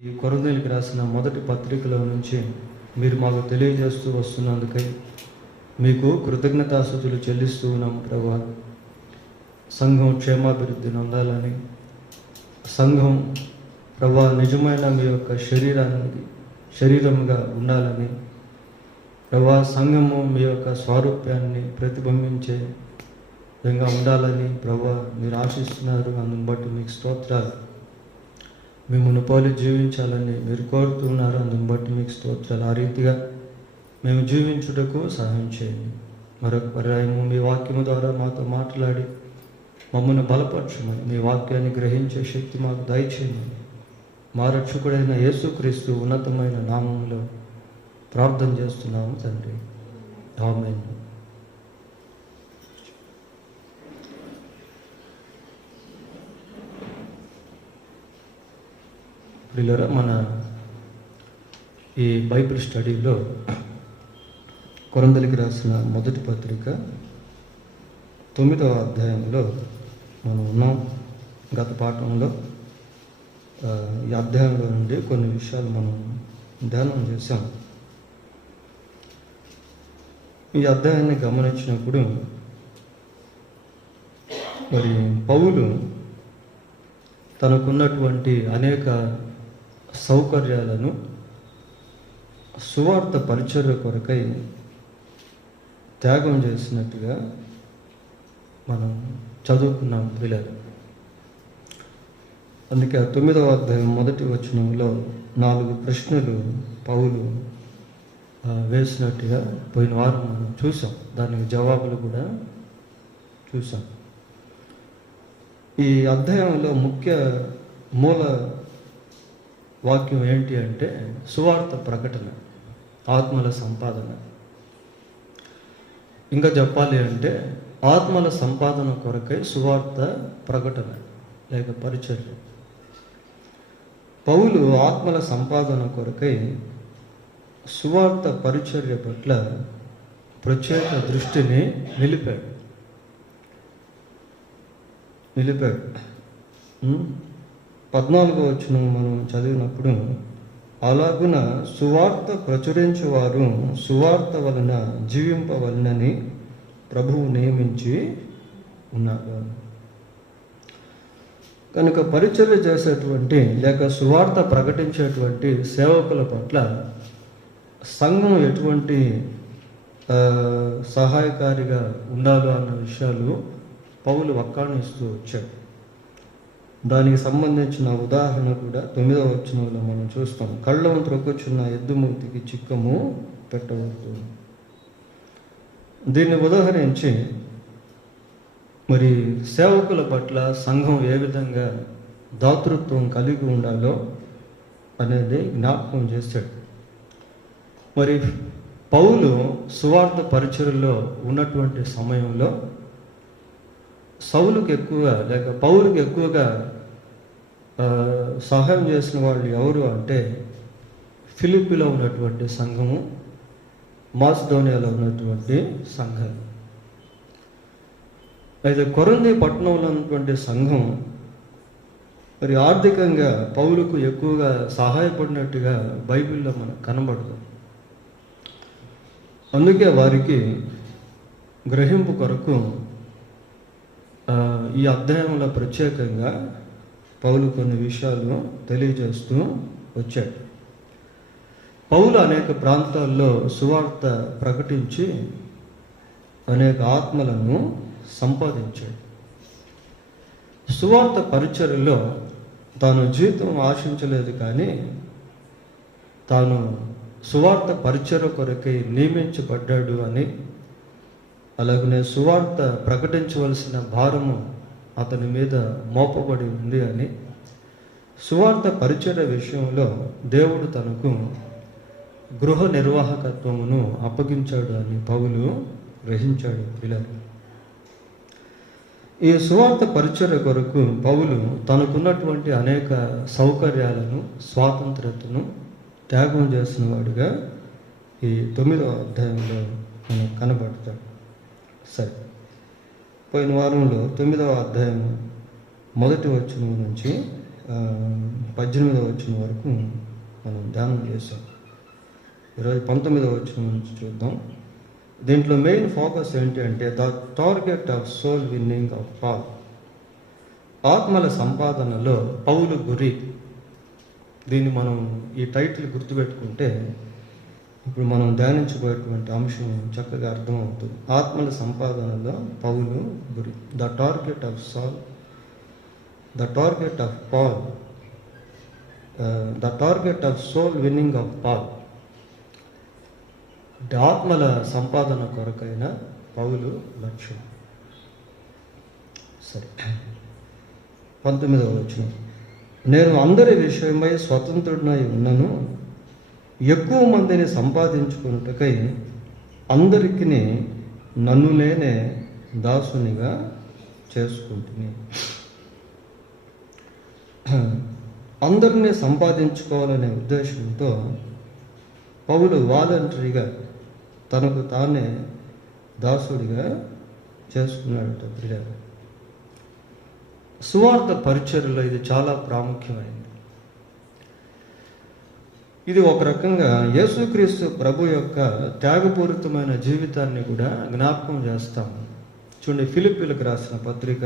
ఈ కొరింథీయులకు రాసిన మొదటి పత్రికలో నుంచి మీరు మాకు తెలియజేస్తూ వస్తున్నందుకై మీకు కృతజ్ఞతాస్తుతులు చెల్లిస్తూ ఉన్నాము ప్రభువా. సంఘం క్షేమాభివృద్ధి నొందాలని, సంఘం ప్రభువా నిజమైన మీ యొక్క శరీరంగా ఉండాలని, ప్రభువా సంఘము మీ యొక్క స్వారూప్యాన్ని ప్రతిబింబించే విధంగా ఉండాలని ప్రభువా మీరు ఆశిస్తున్నారు. అందుని బట్టి మీకు స్తోత్రాలు. మిమ్మల్ని పోలి జీవించాలని మీరు కోరుతున్నారు. అందుని బట్టి మీకు స్తోత్రాలు. ఆ రీతిగా మేము జీవించుటకు సహాయం చేయండి. మరొక పర్యాయము మీ వాక్యము ద్వారా మాతో మాట్లాడి మమ్మల్ని బలపరచమని, మీ వాక్యాన్ని గ్రహించే శక్తి మాకు దయచేయండి. మా రక్షకుడైన యేసుక్రీస్తు ఉన్నతమైన నామంలో ప్రార్థన చేస్తున్నాము తండ్రి, ఆమేన్. ప్రియులారా, మన ఈ బైబిల్ స్టడీలో కొరింథీయులకు రాసిన మొదటి పత్రిక 9వ అధ్యాయంలో మనం ఉన్నాం. గత పాఠంలో ఈ అధ్యాయంలో నుండి కొన్ని విషయాలు మనం ధ్యానం చేశాం. ఈ అధ్యాయాన్ని గమనించినప్పుడు మరి పౌలు తనకున్నటువంటి అనేక సౌకర్యాలను సువార్త పరిచర్య కొరకై త్యాగం చేసినట్టుగా మనం చదువుకున్నాం పిల్లలు. అందుకే 9వ అధ్యాయం మొదటి వచనంలో 4 ప్రశ్నలు పౌలు వేసినట్టుగా పోయిన వారం మనం చూసాం. దానికి జవాబులు కూడా చూసాం. ఈ అధ్యాయంలో ముఖ్య మూల వాక్యం ఏంటి అంటే సువార్త ప్రకటన, ఆత్మల సంపాదన. ఇంకా చెప్పాలి అంటే ఆత్మల సంపాదన కొరకై సువార్త ప్రకటన లేక పరిచర్య. పౌలు ఆత్మల సంపాదన కొరకై సువార్త పరిచర్య పట్ల ప్రత్యేక దృష్టిని నిలిపాడు. 14వ వచనం మనం చదివినప్పుడు, అలాగున సువార్త ప్రచురించేవారు సువార్త వలన జీవింపవలనని ప్రభువు నియమించి ఉన్నారు. కనుక పరిచర్య చేసేటువంటి లేక సువార్త ప్రకటించేటువంటి సేవకుల పట్ల సంఘం ఎటువంటి సహాయకారిగా ఉండాలో అన్న విషయాలు పౌలు వక్కాణిస్తూ వచ్చాడు. దానికి సంబంధించిన ఉదాహరణ కూడా 9వ వచనంలో మనం చూస్తాం. కళ్ళం త్రొక్కుచున్న ఎద్దుమూతికి చిక్కము పెట్టవద్దు. దీన్ని ఉదాహరించి మరి సేవకుల పట్ల సంఘం ఏ విధంగా దాతృత్వం కలిగి ఉండాలో అనేది జ్ఞాపకం చేశాడు. మరి పౌలు సువార్త పరిచర్యలో ఉన్నటువంటి సమయంలో పౌలుకి ఎక్కువగా సహాయం చేసిన వాళ్ళు ఎవరు అంటే ఫిలిప్పీలో ఉన్నటువంటి సంఘము, మాసిదోనియాలో ఉన్నటువంటి సంఘాలు. అయితే కొరింథీ పట్టణంలో ఉన్నటువంటి సంఘం మరి ఆర్థికంగా పౌలుకు ఎక్కువగా సహాయపడినట్టుగా బైబిల్లో మనకు కనబడదు. అందుకే వారికి గ్రహింపు కొరకు ఈ అధ్యాయంలో ప్రత్యేకంగా పౌలు కొన్ని విషయాలు తెలియజేస్తూ వచ్చాడు. పౌలు అనేక ప్రాంతాల్లో సువార్త ప్రకటించి అనేక ఆత్మలను సంపాదించాడు. సువార్త పరిచర్యలో తాను జీతం ఆశించలేదు, కానీ తాను సువార్త పరిచర్య కొరకై నియమించబడ్డాడు అని, అలాగనే సువార్త ప్రకటించవలసిన భారము అతని మీద మోపబడి ఉంది అని, సువార్త పరిచర్య విషయంలో దేవుడు తనకు గృహ నిర్వాహకత్వమును అప్పగించాడు అని పౌలు గ్రహించాడు. పిల్లలు, ఈ సువార్త పరిచర్య కొరకు పౌలు తనకున్నటువంటి అనేక సౌకర్యాలను, స్వాతంత్రతను త్యాగం చేసిన వాడిగా ఈ 9వ అధ్యాయంలో మనకు కనబడతాడు. సరే, పోయిన వారంలో 9వ అధ్యాయం మొదటి వచనం నుంచి 18వ వచనం వరకు మనం ధ్యానం చేసాం. ఈరోజు 19వ వచనం నుంచి చూద్దాం. దీంట్లో మెయిన్ ఫోకస్ ఏంటి అంటే the target of soul winning of Paul. ఆత్మల సంపాదనలో పౌలు గురి. దీన్ని మనం ఈ టైటిల్ గుర్తుపెట్టుకుంటే ఇప్పుడు మనం ధ్యానించబోయేటువంటి అంశం చక్కగా అర్థమవుతుంది. ఆత్మల సంపాదనలో పౌలు గురి. The target of soul, the target of Paul, the target of soul winning of Paul. ఆత్మల సంపాదన కొరకైన పౌలు లక్ష్యం. సరే, 19వ వచనం. నేను అందరి విషయమై స్వతంత్రుడినై ఉన్నను, ఎక్కువ మందిని సంపాదించుకున్నటకై అందరికీ నన్ను నేనే దాసునిగా చేసుకుంటుని. అందరినీ సంపాదించుకోవాలనే ఉద్దేశంతో పౌలు వాలంటరీగా తనకు తానే దాసుడిగా చేసుకున్నాడట. ప్రియులారా, సువార్త పరిచర్యలో ఇది చాలా ప్రాముఖ్యమైనది. ఇది ఒక రకంగా యేసుక్రీస్తు ప్రభు యొక్క త్యాగపూరితమైన జీవితాన్ని కూడా జ్ఞాపకం చేస్తాము. చూడండి, ఫిలిప్పీలకు రాసిన పత్రిక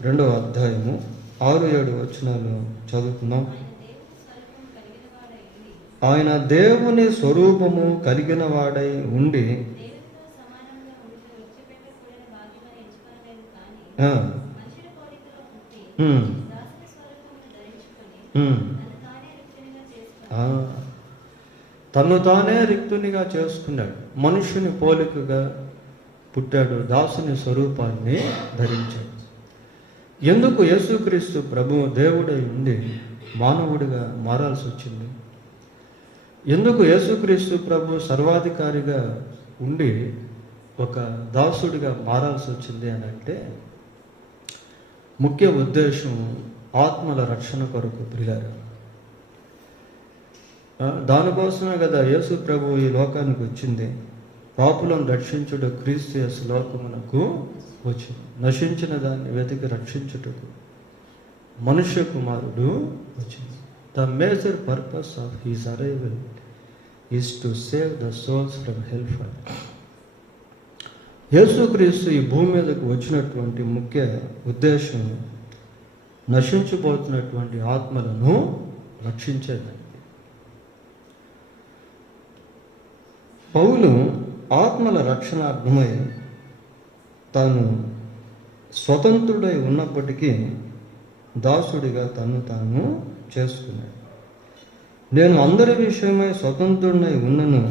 2వ అధ్యాయము 6-7 వచనాలు చదువుకుందాం. ఆయన దేవుని స్వరూపము కలిగిన వాడై ఉండి తను తానే రిక్తునిగా చేసుకున్నాడు. మనుషుని పోలికగా పుట్టాడు, దాసుని స్వరూపాన్ని ధరించాడు. ఎందుకు యేసుక్రీస్తు ప్రభు దేవుడై ఉండి మానవుడిగా మారాల్సి వచ్చింది? ఎందుకు యేసుక్రీస్తు ప్రభు సర్వాధికారిగా ఉండి ఒక దాసుడిగా మారాల్సి వచ్చింది అని అంటే, ముఖ్య ఉద్దేశం ఆత్మల రక్షణ కొరకు. ప్రియులారా, దానికోసమే కదా యేసు ప్రభు ఈ లోకానికి వచ్చింది. పాపులను రక్షించుట క్రీస్తు యేసు లోకమునకు వచ్చింది. నశించిన దాన్ని వెతికి రక్షించుటకు మనుష్య కుమారుడు వచ్చింది. The major purpose of his arrival is to save the souls from hell fire. యేసుక్రీస్తు ఈ భూమి మీదకు వచ్చినటువంటి ముఖ్య ఉద్దేశం నశించిపోతున్నటువంటి ఆత్మలను రక్షించేదానికి. పౌలు ఆత్మల రక్షణార్థమై తాను స్వతంత్రుడై ఉన్నప్పటికీ దాసుడిగా తను తాను చేసుకున్నాడు. నేను అందరి విషయమై స్వతంత్రుడై ఉన్నను,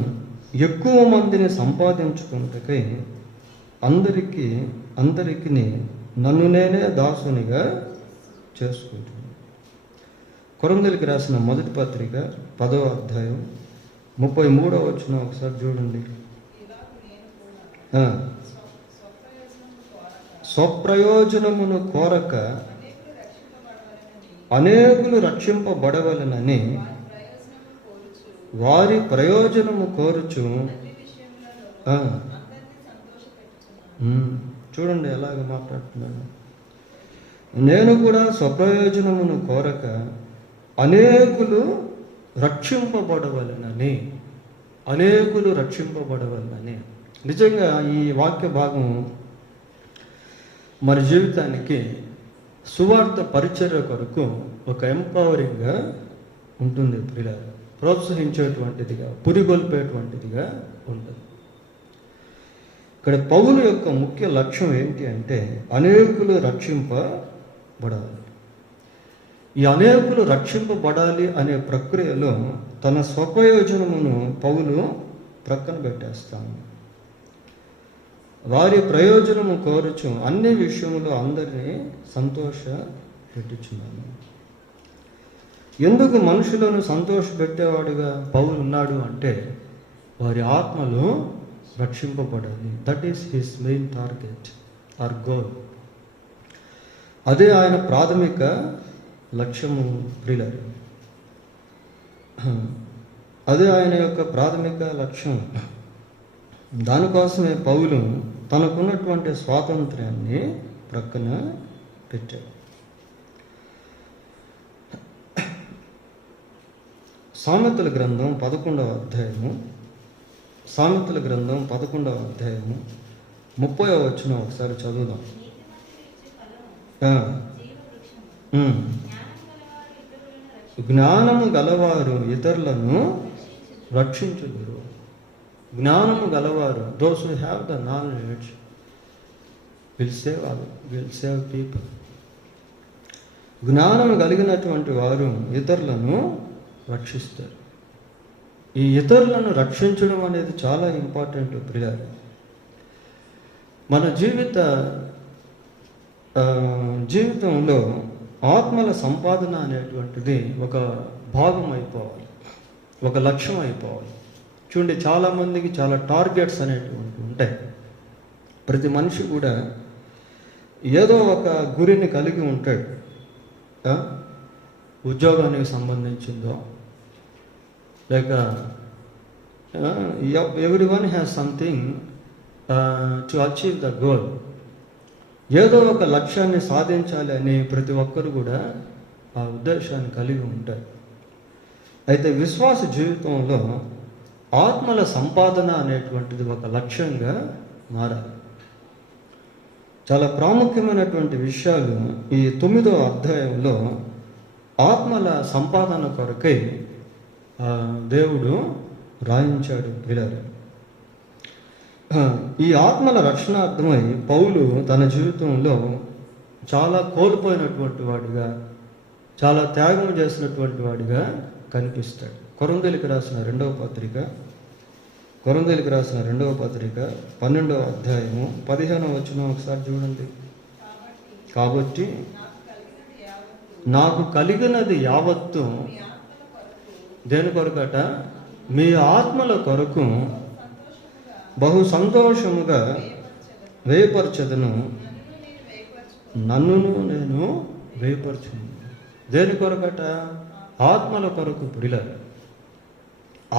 ఎక్కువ మందిని సంపాదించుకున్నటకై అందరికీ నన్ను నేనే దాసునిగా చేసుకుంటున్నాను. కొరింథీయులకు రాసిన మొదటి పత్రిక 10వ అధ్యాయం 33వ వచనం ఒకసారి చూడండి. స్వప్రయోజనమును కోరక అనేకులు రక్షింపబడవలెనని వారి ప్రయోజనము కోరుచు. చూడండి ఎలాగ మాట్లాడుతున్నాను. నేను కూడా స్వప్రయోజనమును కోరక అనేకులు రక్షింపబడవలెనని. నిజంగా ఈ వాక్య భాగం మన జీవితానికి సువార్త పరిచర్య కొరకు ఒక ఎంపవరింగ్గా ఉంటుంది. ప్రియులారా, ప్రోత్సహించేటువంటిదిగా, పురిగొల్పేటువంటిదిగా ఉంటుంది. ఇక్కడ పౌలు యొక్క ముఖ్య లక్ష్యం ఏంటి అంటే అనేకులు రక్షింపబడాలి. ఈ అనేకులు రక్షింపబడాలి అనే ప్రక్రియలో తన స్వప్రయోజనమును పౌలు ప్రక్కన పెట్టేస్తాను. వారి ప్రయోజనము కోరుచు అన్ని విషయములో అందరినీ సంతోష పెట్టుచున్నాను. ఎందుకు మనుషులను సంతోష పెట్టేవాడుగా పౌలు ఉన్నాడు అంటే వారి ఆత్మలు రక్షింపబడాలి. That is his main target or goal. అదే ఆయన ప్రాథమిక లక్ష్యము. ప్రియులారా, అదే ఆయన యొక్క ప్రాథమిక లక్ష్యం. దానికోసమే పౌలు తనకున్నటువంటి స్వాతంత్ర్యాన్ని ప్రక్కన పెట్టాడు. సామెతల గ్రంథం 11వ అధ్యాయము, సామెతల గ్రంథం 11వ అధ్యాయము 30వ వచనం ఒకసారి చదువుదాం. జ్ఞానము గలవారు ఇతరులను రక్షించుదురు. జ్ఞానము గలవారు, those who have the knowledge will save people. జ్ఞానము కలిగినటువంటి వారు ఇతరులను రక్షిస్తారు. ఈ ఇతరులను రక్షించడం అనేది చాలా ఇంపార్టెంట్ ప్రియులారా. మన జీవితంలో ఆత్మల సంపాదన అనేటువంటిది ఒక భాగం అయిపోవాలి, ఒక లక్ష్యం అయిపోవాలి. చూడండి, చాలామందికి చాలా టార్గెట్స్ అనేటువంటి ఉంటాయి. ప్రతి మనిషి కూడా ఏదో ఒక గురిని కలిగి ఉంటాడు. ఉద్యోగానికి సంబంధించిందో, లేక every one has something to achieve the goal. ఏదో ఒక లక్ష్యాన్ని సాధించాలి అని ప్రతి ఒక్కరు కూడా ఆ ఉద్దేశాన్ని కలిగి ఉంటారు. అయితే విశ్వాస జీవితంలో ఆత్మల సంపాదన అనేటువంటిది ఒక లక్ష్యంగా మారాలి. చాలా ప్రాముఖ్యమైనటువంటి విషయాలు ఈ 9వ అధ్యాయంలో ఆత్మల సంపాదన కొరకై దేవుడు రాయించాడు పిల్లలు. ఈ ఆత్మల రక్షణార్థమై పౌలు తన జీవితంలో చాలా కోల్పోయినటువంటి వాడిగా, చాలా త్యాగం చేసినటువంటి వాడిగా కనిపిస్తాడు. కొరింథీయులకు రాసిన రెండవ పత్రిక 12వ అధ్యాయము 15వ వచనం ఒకసారి చూడండి. కాబట్టి నాకు కలిగినది యావత్తు దేని కొరకట? మీ ఆత్మల కొరకు బహు సంతోషముగా వేయపరచదను, నన్నును నేను వేయపరచును. దేని కొరకట? ఆత్మల కొరకు. పిల్లలు,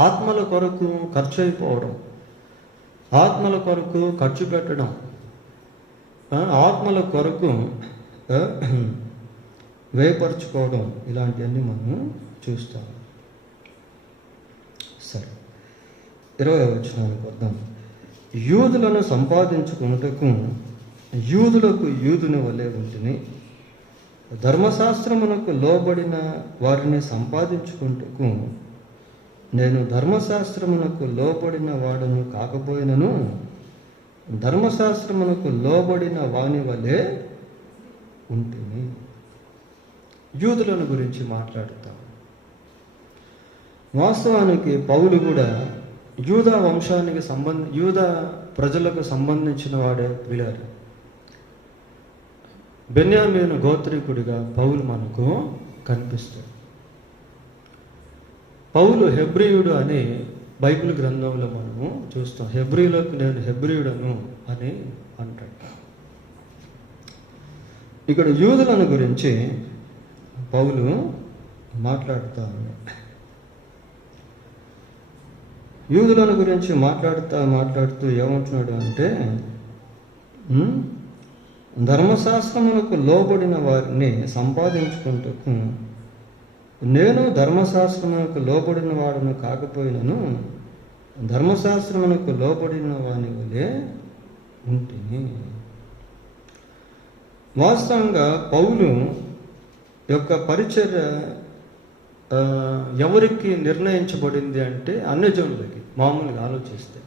ఆత్మల కొరకు ఖర్చు అయిపోవడం, ఆత్మల కొరకు ఖర్చు పెట్టడం, ఆత్మల కొరకు వేయపరచుకోవడం, ఇలాంటివన్నీ మనం చూస్తాం. సరే, 20వ వచనానికి వద్దాం. యూదులను సంపాదించుకున్నటకు యూదులకు యూదుని వలె ఉంటిని, ధర్మశాస్త్రమునకు లోబడిన వారిని సంపాదించుకుంటకు నేను ధర్మశాస్త్రమునకు లోబడిన వాడును కాకపోయినను ధర్మశాస్త్రమునకు లోబడిన వాని వలె ఉంటిని. యూదులను గురించి మాట్లాడుతాం. వాస్తవానికి పౌలు కూడా యూదా వంశానికి యూదా ప్రజలకు సంబంధించిన వాడే పిల్లారు. బెన్యామీను గోత్రీకుడిగా పౌలు మనకు కనిపిస్తాడు. పౌలు హెబ్రీయుడు అని బైబిల్ గ్రంథంలో మనము చూస్తాం. హెబ్రీలకు నేను హెబ్రీయుడను అని అంటాడు. ఇక్కడ యూదులను గురించి పౌలు మాట్లాడుతాను. యూదులను గురించి మాట్లాడుతూ ఏమంటున్నాడు అంటే, ధర్మశాస్త్రమునకు లోబడిన వారిని సంపాదించుకుంటకు నేను ధర్మశాస్త్రమునకు లోబడిన వాడును కాకపోయినను ధర్మశాస్త్రమునకు లోబడిన వాని వలె ఉంటిని. వాస్తవంగా పౌలు యొక్క పరిచర్య ఎవరికి నిర్ణయించబడింది అంటే అన్యజనులకి. మామూలుగా ఆలోచిస్తే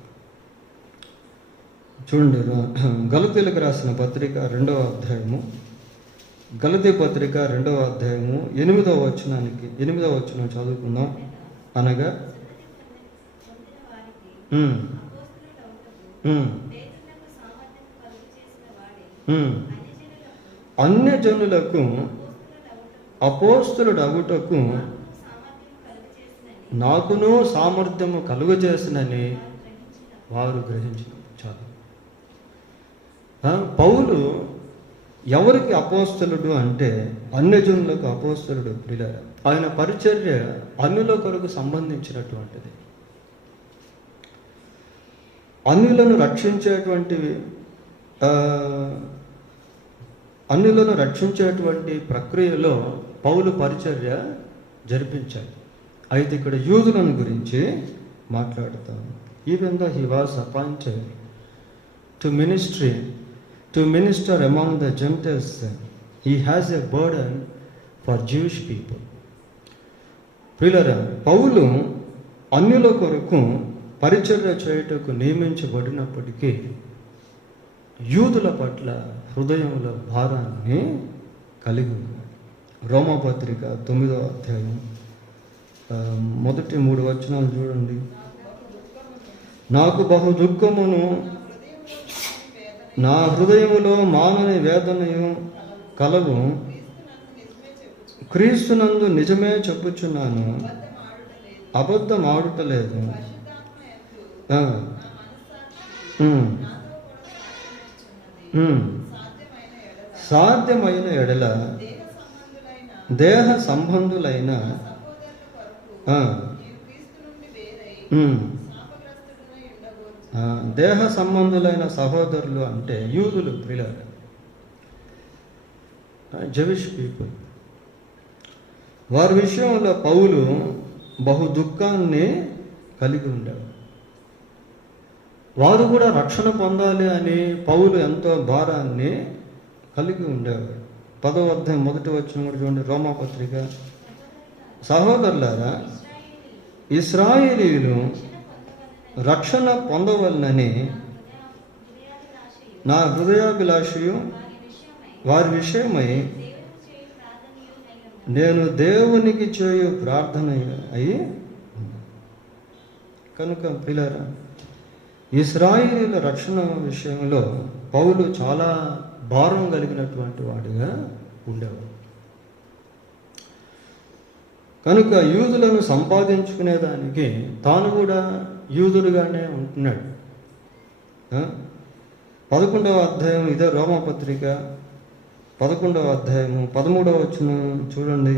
చూడండి, గలతీయులకు రాసిన పత్రిక 2వ అధ్యాయము, గలతీ పత్రిక 2వ అధ్యాయము 8వ వచనం చదువుకుందాం. అనగా అన్యజనులకు అపోస్తలుడు అగుటకు నాకును సామర్థ్యము కలుగజేసినని వారు గ్రహించిన. చాలు. పౌలు ఎవరికి అపోస్తలుడు అంటే అన్యజనులకు అపోస్తలుడు. ప్రియులారా, ఆయన పరిచర్య అన్యుల కొరకు సంబంధించినటువంటిది. అన్యులను రక్షించేటువంటి ప్రక్రియలో పౌలు పరిచర్య జరిపించాలి. అయితే ఇక్కడ యూదులను గురించి మాట్లాడతాను. Even though he was appointed to minister among the Gentiles, he has a burden for Jewish people. ప్రియులారా, పౌలు అన్యుల కొరకు పరిచర్య చేయుటకు నియమించబడినప్పటికీ యూదుల పట్ల హృదయంలో భారాన్ని కలిగి ఉంది. రోమాపత్రిక 9వ అధ్యాయం మొదటి 3 వచనాలు చూడండి. నాకు బహు దుఃఖమును, నా హృదయములో మానని వేదనయు కలవు, క్రీస్తునందు నిజమే చెప్పుచున్నాను, అబద్ధం ఆడుటలేదు. సాధ్యమైన ఎడల దేహ సంబంధులైన దేహ సంబంధులైన సహోదరులు అంటే యూదులు, ప్రియులారా, జెవిష్ పీపుల్. వారి విషయంలో పౌలు బహు దుఃఖాన్ని కలిగి ఉండేవాడు. వారు కూడా రక్షణ పొందాలి అని పౌలు ఎంతో భారాన్ని కలిగి ఉండేవాడు. 10వ అధ్యాయం 1వ వచనం కూడా చూడండి, రోమాపత్రిక. సహోదరులారా, ఇశ్రాయేలీయులు రక్షణ పొందవలనని నా హృదయాభిలాషయు వారి విషయమై నేను దేవునికి చేయు ప్రార్థన అయి. కనుక ప్రియులారా, ఇశ్రాయేలీయుల రక్షణ విషయంలో పౌలు చాలా భారం కలిగినటువంటి వాడిగా ఉండేవాడు. కనుక యూదులను సంపాదించుకునేదానికి తాను కూడా యూదుడుగానే ఉంటున్నాడు. 11వ అధ్యాయం, ఇదే రోమాపత్రిక 11వ అధ్యాయము 13వ వచనం చూడండి.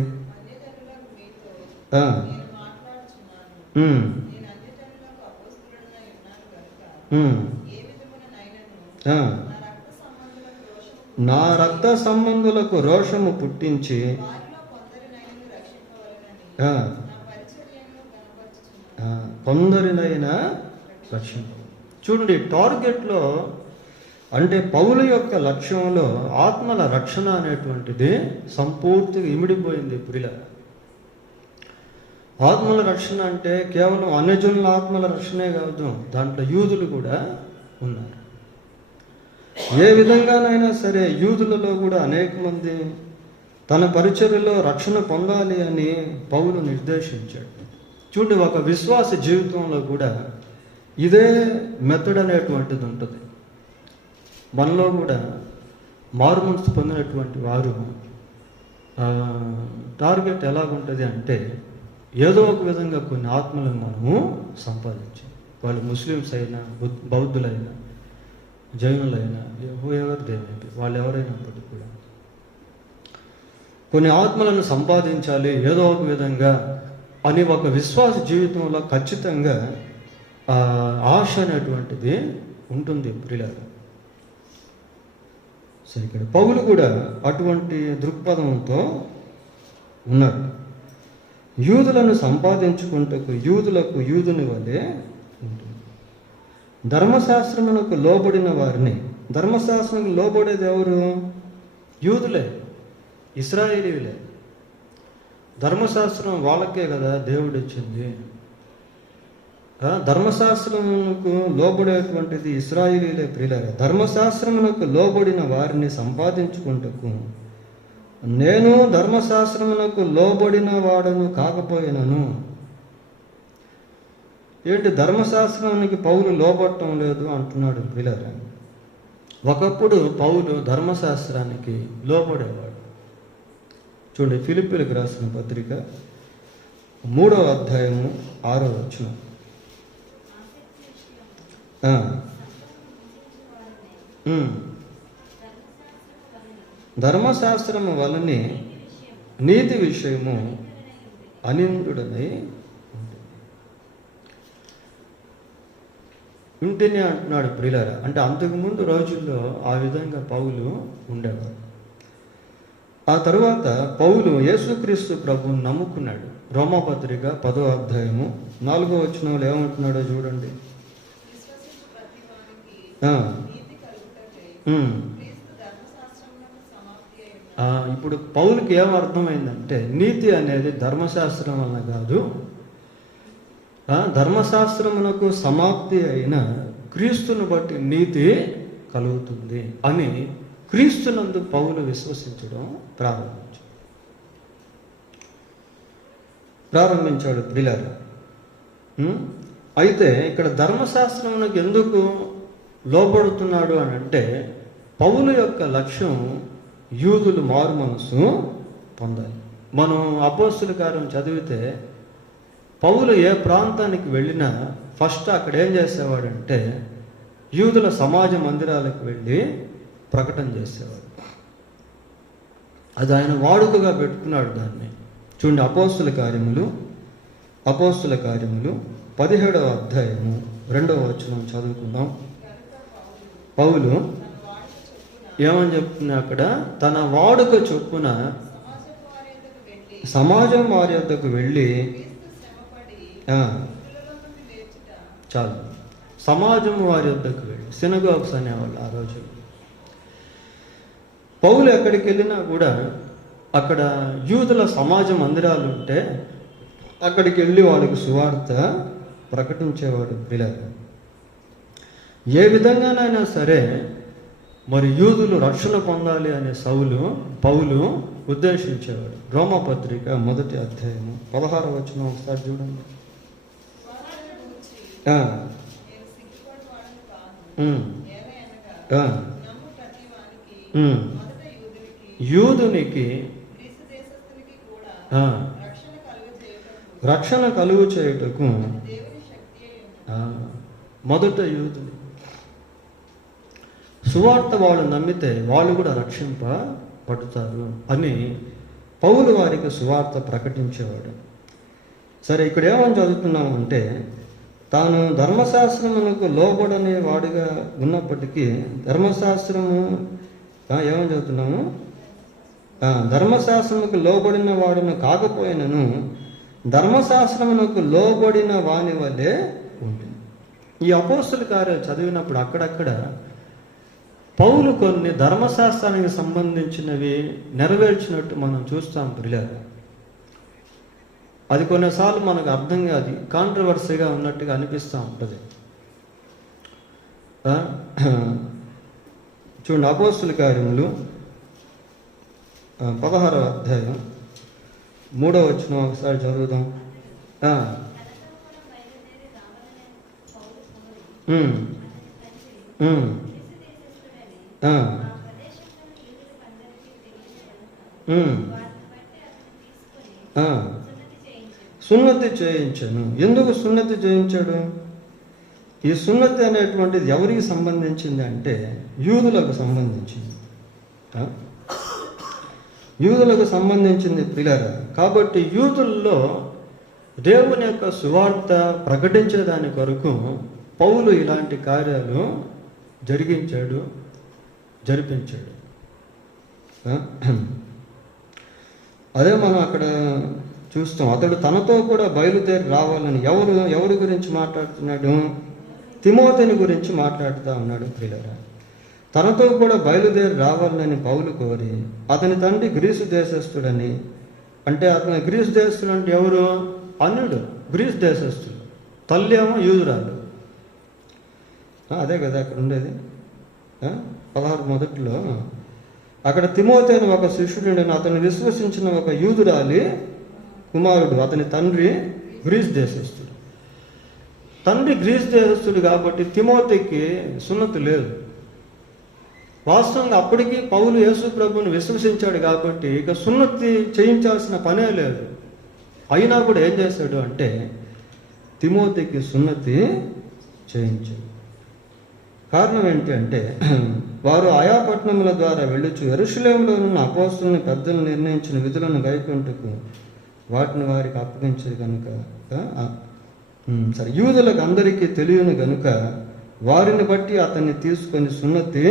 నా రక్త సంబంధులకు రోషము పుట్టించి కొందరినైనా రక్షణ. చూడండి, టార్గెట్లో అంటే పౌలు యొక్క లక్ష్యంలో ఆత్మల రక్షణ అనేటువంటిది సంపూర్తిగా ఇమిడిపోయింది. ప్రియుల, ఆత్మల రక్షణ అంటే కేవలం అన్యజనుల ఆత్మల రక్షణే కాదు, దాంట్లో యూదులు కూడా ఉన్నారు. ఏ విధంగానైనా సరే యూదులలో కూడా అనేక మంది తన పరిచర్యలో రక్షణ పొందాలి అని పౌలు నిర్దేశించాడు. చూడండి, ఒక విశ్వాస జీవితంలో కూడా ఇదే మెథడ్ అనేటువంటిది ఉంటుంది. మనలో కూడా మారుమనసు పొందినటువంటి వారు టార్గెట్ ఎలాగుంటుంది అంటే ఏదో ఒక విధంగా కొన్ని ఆత్మలను మనము సంపాదించాలి. వాళ్ళు ముస్లిమ్స్ అయినా, బౌద్ధులైనా, జైనులైనా, ఎవరు దేని వాళ్ళు ఎవరైనప్పటికీ కూడా కొన్ని ఆత్మలను సంపాదించాలి ఏదో ఒక విధంగా అని ఒక విశ్వాస జీవితంలో ఖచ్చితంగా ఆశ అనేటువంటిది ఉంటుంది. ప్రియులారా, సరే, ఇక్కడ పౌలు కూడా అటువంటి దృక్పథంతో ఉన్నాడు. యూదులను సంపాదించుకుంటకు యూదులకు యూదుని వలె ఉంటుంది. ధర్మశాస్త్రమునకు లోబడిన వారిని, ధర్మశాస్త్రానికి లోబడేది ఎవరు? యూదులే, ఇశ్రాయేలీయులే. ధర్మశాస్త్రం వాళ్ళకే కదా దేవుడు ఇచ్చింది. ధర్మశాస్త్రమునకు లోబడేటువంటిది ఇశ్రాయేలీయులే. ప్రియులారా, ధర్మశాస్త్రమునకు లోబడిన వారిని సంపాదించుకుంటకు నేను ధర్మశాస్త్రమునకు లోబడిన వాడను కాకపోయినను. ఏంటి, ధర్మశాస్త్రానికి పౌలు లోబడటం లేదు అంటున్నాడు. ప్రియులారా, ఒకప్పుడు పౌలు ధర్మశాస్త్రానికి లోబడేవాడు. చూడండి, ఫిలిప్పీలకు రాసిన పత్రిక 3వ అధ్యాయము 6వ వచనం. ధర్మశాస్త్రము వలనే నీతి విషయము అనిందుడనై ఉంటేనే అంటున్నాడు. ప్రియులారా, అంటే అంతకుముందు రోజుల్లో ఆ విధంగా పౌలు ఉండేవాడు. ఆ తరువాత పౌలు యేసుక్రీస్తు ప్రభువుని నమ్ముకున్నాడు. రోమాపత్రిక 10వ అధ్యాయము 4వ వచనంలో ఏమంటున్నాడో చూడండి. ఇప్పుడు పౌలుకి ఏం అర్థమైందంటే నీతి అనేది ధర్మశాస్త్రం వలన కాదు, ధర్మశాస్త్రమునకు సమాప్తి అయిన క్రీస్తును బట్టి నీతి కలుగుతుంది అని క్రీస్తునందు పౌలు విశ్వసించడం ప్రారంభించాడు ప్రియులారా. అయితే ఇక్కడ ధర్మశాస్త్రమునకు ఎందుకు లోబడుతున్నాడు అని అంటే పౌలు యొక్క లక్ష్యం యూదులు మారు మనసు పొందాలి. మనం అపోస్తుల కార్యం చదివితే పౌలు ఏ ప్రాంతానికి వెళ్ళినా ఫస్ట్ అక్కడ ఏం చేసేవాడంటే యూదుల సమాజ మందిరాలకు వెళ్ళి ప్రకటన చేసేవాడు. అది ఆయన వాడుకగా పెట్టుకున్నాడు దాన్ని. చూడండి, అపోస్తుల కార్యములు 17వ అధ్యాయము 2వ వచనం చదువుకుందాం. పౌలు ఏమని చెప్తున్నా అక్కడ, తన వాడుక చొప్పున సమాజం వారి వద్దకు వెళ్ళి చాలు సమాజం వారి వద్దకు వెళ్ళి సినగోగ్స్ అనేవాళ్ళు ఆ రోజు. పౌలు ఎక్కడికి వెళ్ళినా కూడా అక్కడ యూదుల సమాజ మందిరాలు ఉంటే అక్కడికి వెళ్ళి వాళ్ళకి సువార్త ప్రకటించేవాడు. పిల్లలు ఏ విధంగానైనా సరే మరి యూదులు రక్షణ పొందాలి అనే పౌలు ఉద్దేశించేవాడు. రోమాపత్రిక 1వ అధ్యాయము 16వ వచనం ఒకసారి చూడండి. యూదునికి రక్షణ కలుగు చేయుటకు మొదట యూదుని సువార్త వాళ్ళు నమ్మితే వాళ్ళు కూడా రక్షింపబడతారు అని పౌలు వారికి సువార్త ప్రకటించేవాడు. సరే, ఇక్కడ ఏమని చదువుతున్నాము అంటే తాను ధర్మశాస్త్రమునకు లోబడని వాడిగా ఉన్నప్పటికీ ధర్మశాస్త్రము ఏమని చదువుతున్నాము, ధర్మశాస్త్రముకు లోబడిన వాడును కాకపోయినను ధర్మశాస్త్రమునకు లోబడిన వాని వలె ఉంటుంది. ఈ అపోస్తల కార్యాలు చదివినప్పుడు అక్కడక్కడ పౌలు కొన్ని ధర్మశాస్త్రానికి సంబంధించినవి నెరవేర్చినట్టు మనం చూస్తాం ప్రియులారా. అది కొన్నిసార్లు మనకు అర్థం కాదు, కాంట్రవర్సీగా ఉన్నట్టుగా అనిపిస్తూ ఉంటుంది. చూడండి, అపోస్తల కార్యములు 16వ అధ్యాయం 3వ వచనం ఒకసారి చదువుదాం. సున్నతి చేయించాను. ఎందుకు సున్నతి చేయించాడు? ఈ సున్నతి అనేటువంటిది ఎవరికి సంబంధించింది అంటే యూదులకు సంబంధించింది. యూదులకు సంబంధించింది పిల్లరా. కాబట్టి యూదుల్లో దేవుని యొక్క సువార్త ప్రకటించేదాని కొరకు పౌలు ఇలాంటి కార్యాలు జరిపించాడు. అదే మనం అక్కడ చూస్తాం. అతడు తనతో కూడా బయలుదేరి రావాలని ఎవరి గురించి మాట్లాడుతున్నాడు? తిమోతిని గురించి మాట్లాడుతూ ఉన్నాడు ప్రియులారా. తనతో కూడా బయలుదేరి రావాలని పౌలు కోరి అతని తండ్రి గ్రీసు దేశస్థుడని, అంటే అతని గ్రీసు దేశస్థుడు అంటే ఎవరు? అన్యుడు, గ్రీసు దేశస్థుడు. తల్లి ఏమో యూదురాలు. అదే కదా అక్కడ ఉండేది. 16 మొదట్లో అక్కడ తిమోతి అని ఒక శిష్యుడు, అతను విశ్వసించిన ఒక యూదురాలి కుమారుడు. అతని తండ్రి గ్రీసు దేశస్థుడు. తండ్రి గ్రీసు దేశస్థుడు కాబట్టి తిమోతికి సున్నతి లేదు. వాస్తవంగా అప్పటికి పౌలు యేసు ప్రభువుని విశ్వసించాడు కాబట్టి ఇక సున్నతి చేయించాల్సిన పనే లేదు. అయినా కూడా ఏం చేశాడు అంటే తిమోతికి సున్నతి చేయించాడు. కారణం ఏంటి అంటే వారు ఆయా పట్టణముల ద్వారా వెళ్ళొచ్చు యెరూషలేములో ఉన్న అపోస్తలుని పెద్దలు నిర్ణయించిన విధులను గైకొంటకు వాటిని వారికి అప్పగించేది కనుక సరే యూదులకు అందరికీ తెలియను కనుక వారిని బట్టి అతన్ని తీసుకొని సున్నతి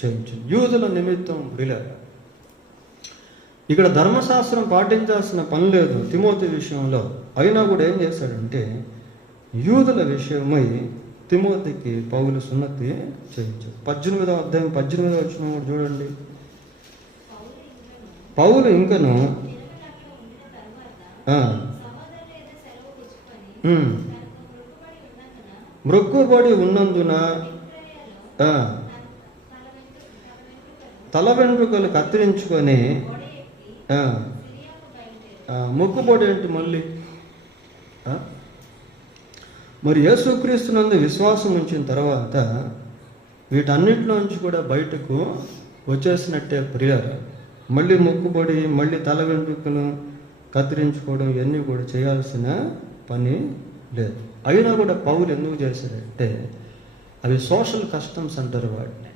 చేయించు. యూదుల నిమిత్తం విలే ఇక్కడ ధర్మశాస్త్రం పాటించాల్సిన పని లేదు తిమోతి విషయంలో. అయినా కూడా ఏం చేశాడంటే యూదుల విషయమై తిమోతికి పౌలు సున్నతి చేయించాడు. 18వ అధ్యాయం 18వ వచనం కూడా చూడండి. పౌలు ఇంకను మృక్కుబడి ఉన్నందున తల వెంట్రుకలు కత్తిరించుకొని మొక్కుబడి ఏంటి మళ్ళీ? మరి యేసుక్రీస్తునందు విశ్వాసం ఉంచిన తర్వాత వీటన్నిటిలోంచి కూడా బయటకు వచ్చేసినట్టే ప్రియులారా. మళ్ళీ మొక్కుబడి, మళ్ళీ తల వెంట్రుకలు కత్తిరించుకోవడం ఇవన్నీ కూడా చేయాల్సిన పని లేదు. అయినా కూడా పౌలు ఎందుకు చేశాడంటే అవి సోషల్ కస్టమ్స్ అంటారు వాటిని,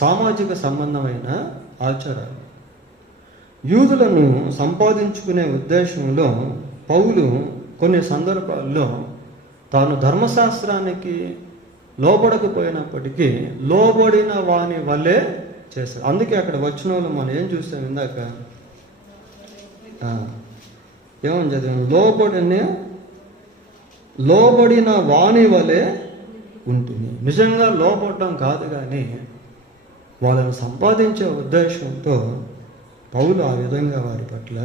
సామాజిక సంబంధమైన ఆచారాలు. యూదులను సంపాదించుకునే ఉద్దేశంలో పౌలు కొన్ని సందర్భాల్లో తాను ధర్మశాస్త్రానికి లోబడకపోయినప్పటికీ లోబడిన వాని వల్లే చేశాడు. అందుకే అక్కడ వచ్చిన వాళ్ళు మనం ఏం చూస్తాం ఇందాక, ఏమని చదివాం? లోబడిన వాని వలె ఉంటుంది. నిజంగా లోబడడం కాదు, కానీ వాళ్ళని సంపాదించే ఉద్దేశంతో పౌలు ఆ విధంగా వారి పట్ల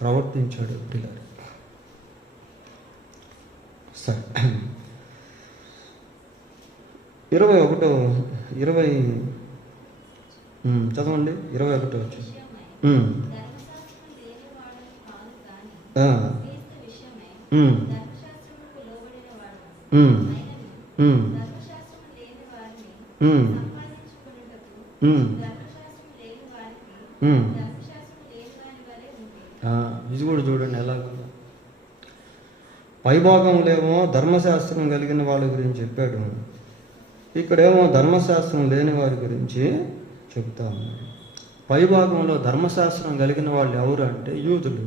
ప్రవర్తించాడు. పిల్లలు సరే, 21 చదవండి. 21 వచ్చి ఇది కూడా చూడండి ఎలాగుందో. పైభాగంలోమో ధర్మశాస్త్రం కలిగిన వాళ్ళ గురించి చెప్పాడు, ఇక్కడేమో ధర్మశాస్త్రం లేని వారి గురించి చెప్తా ఉన్నాడు. పైభాగంలో ధర్మశాస్త్రం కలిగిన వాళ్ళు ఎవరు అంటే యూదులు,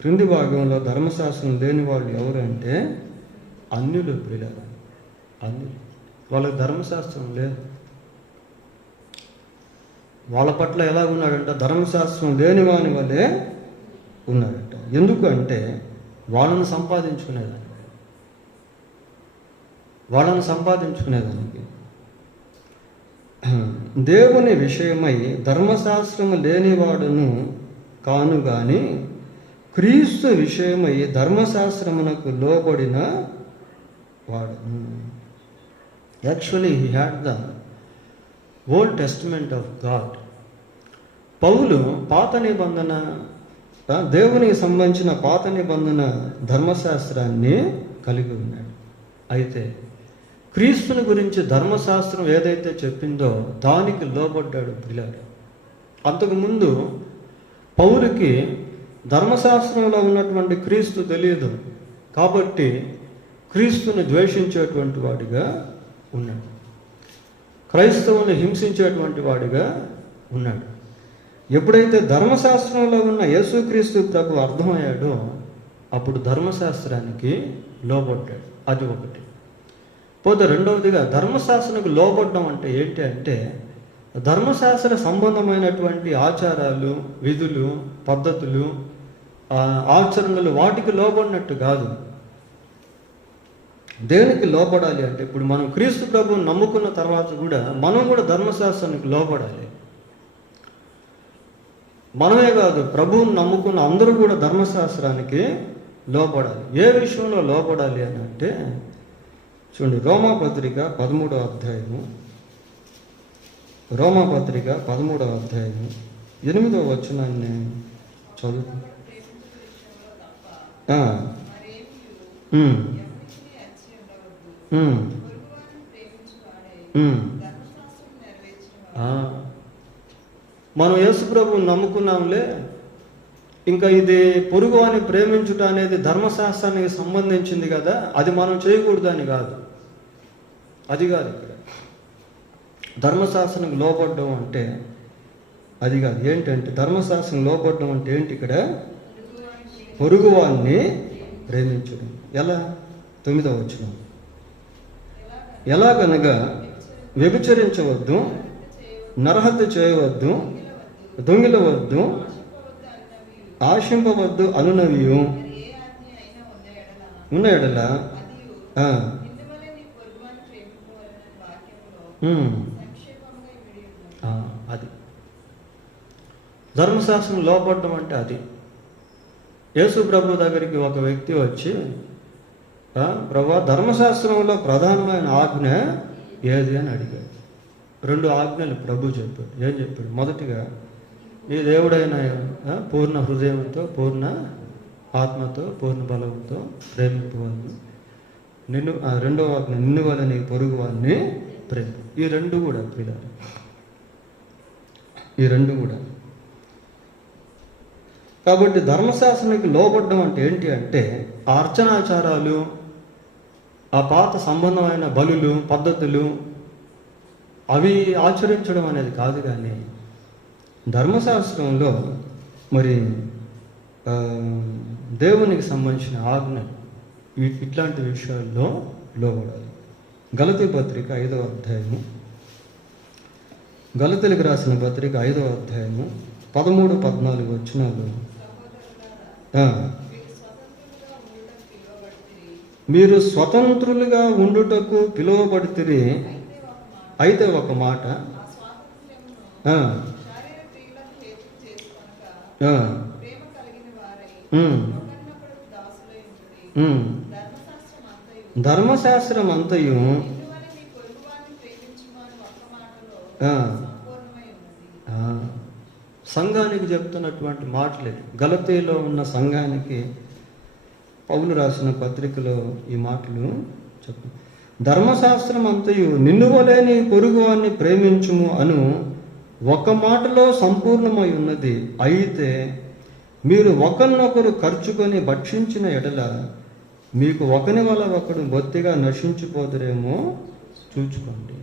క్రింది భాగంలో ధర్మశాస్త్రం లేని వాళ్ళు ఎవరు అంటే అన్యులు. పిల్లలు అన్యులు, వాళ్ళకి ధర్మశాస్త్రం లేదు. వాళ్ళ పట్ల ఎలా ఉన్నాడంట? ధర్మశాస్త్రం లేని వాని వల్లే ఉన్నాడంట. ఎందుకు అంటే వాళ్ళని సంపాదించుకునేదానికి. దేవుని విషయమై ధర్మశాస్త్రము లేనివాడును కాను గాని క్రీస్తు విషయమై ధర్మశాస్త్రమునకు లోబడిన వాడు. Actually he had the old testament of God. పౌలు పాత నిబంధన, దేవునికి సంబంధించిన పాత నిబంధన ధర్మశాస్త్రాన్ని కలిగి ఉన్నాడు. అయితే క్రీస్తుని గురించి ధర్మశాస్త్రం ఏదైతే చెప్పిందో దానికి లోబడ్డాడు పిల్లాడు. అంతకుముందు పౌలుకి ధర్మశాస్త్రంలో ఉన్నటువంటి క్రీస్తు తెలియదు కాబట్టి క్రీస్తుని ద్వేషించేటువంటి వాడిగా ఉన్నాడు, క్రైస్తవుని హింసించేటువంటి వాడిగా ఉన్నాడు. ఎప్పుడైతే ధర్మశాస్త్రంలో ఉన్న యేసుక్రీస్తు ప్రభు అర్థమయ్యాడో అప్పుడు ధర్మశాస్త్రానికి లోబడ్డాడు. అది ఒకటి. పోతే రెండవదిగా ధర్మశాస్త్రానికి లోబడ్డం అంటే ఏంటి అంటే ధర్మశాస్త్ర సంబంధమైనటువంటి ఆచారాలు, విధులు, పద్ధతులు, ఆచరణలు వాటికి లోబడినట్టు కాదు. దేనికి లోబడాలి అంటే ఇప్పుడు మనం క్రీస్తు ప్రభువుని నమ్ముకున్న తర్వాత కూడా మనం కూడా ధర్మశాస్త్రానికి లోబడాలి. మనమే కాదు, ప్రభువుని నమ్ముకున్న అందరూ కూడా ధర్మశాస్త్రానికి లోబడాలి. ఏ విషయంలో లోబడాలి అని అంటే చూడండి, రోమాపత్రిక 13వ అధ్యాయము, రోమాపత్రిక 13వ అధ్యాయము 8వ వచనాన్ని చదువు. మనం యేసు ప్రభువుని నమ్ముకున్నాంలే, ఇంకా ఇది పొరుగు అని ప్రేమించుట అనేది ధర్మశాస్త్రానికి సంబంధించింది కదా, అది మనం చేయకూడదని కాదు. అది కాదు ఇక్కడ ధర్మశాస్త్రానికి లోబడ్డం అంటే. అది కాదు. ఏంటంటే ధర్మశాస్త్రం లోబడ్డం అంటే ఏంటి? ఇక్కడ పొరుగువాన్ని ప్రేమించడం. ఎలా? 9వ వచనం, ఎలాగనగా వ్యభిచరించవద్దు, నరహత్య చేయవద్దు, దొంగిలవద్దు, ఆశింపవద్దు అనునవియు ఉన్న ఎడల అది ధర్మశాస్త్రం లోపడడం అంటే అది. యేసు ప్రభు దగ్గరికి ఒక వ్యక్తి వచ్చి, ప్రభా ధర్మశాస్త్రంలో ప్రధానమైన ఆజ్ఞ ఏది అని అడిగాడు. 2 ఆజ్ఞలు ప్రభు చెప్పాడు. ఏం చెప్పాడు? మొదటిగా నీ దేవుడైన పూర్ణ హృదయంతో, పూర్ణ ఆత్మతో, పూర్ణ బలంతో ప్రేమింపవాలని. రెండవ ఆజ్ఞ నిన్ను వల్ల నీ పొరుగు వారిని ప్రేమ. ఈ 2 కూడా పిల్లలు, ఈ 2 కూడా. కాబట్టి ధర్మశాస్త్రానికి లోబడ్డం అంటే ఏంటి అంటే ఆ అర్చనాచారాలు, ఆ పాత సంబంధమైన బలులు, పద్ధతులు అవి ఆచరించడం అనేది కాదు. కానీ ధర్మశాస్త్రంలో మరి దేవునికి సంబంధించిన ఆజ్ఞ ఇట్లాంటి విషయాల్లో లోబడాలి. గలతీ పత్రిక 5వ అధ్యాయము, గలతీలకు రాసిన పత్రిక 5వ అధ్యాయము 13-14 వచనాలు. మీరు స్వతంత్రులుగా ఉండుటకు పిలువబడితిరి, అయితే ఒక మాట, ధర్మశాస్త్రం అంతయు సంఘానికి చెప్తున్నటువంటి మాటలే. గలతీలో ఉన్న సంఘానికి పౌలు రాసిన పత్రికలో ఈ మాటలు చెప్పు. ధర్మశాస్త్రం అంతయు నిన్ను వలె నీ పొరుగువాన్ని ప్రేమించుము అను ఒక మాటలో సంపూర్ణమై ఉన్నది. అయితే మీరు ఒకరినొకరు ఖర్చుకొని భక్షించిన ఎడల మీకు ఒకని వల్ల ఒకడు బొత్తిగా నశించిపోదురేమో చూచుకోండి.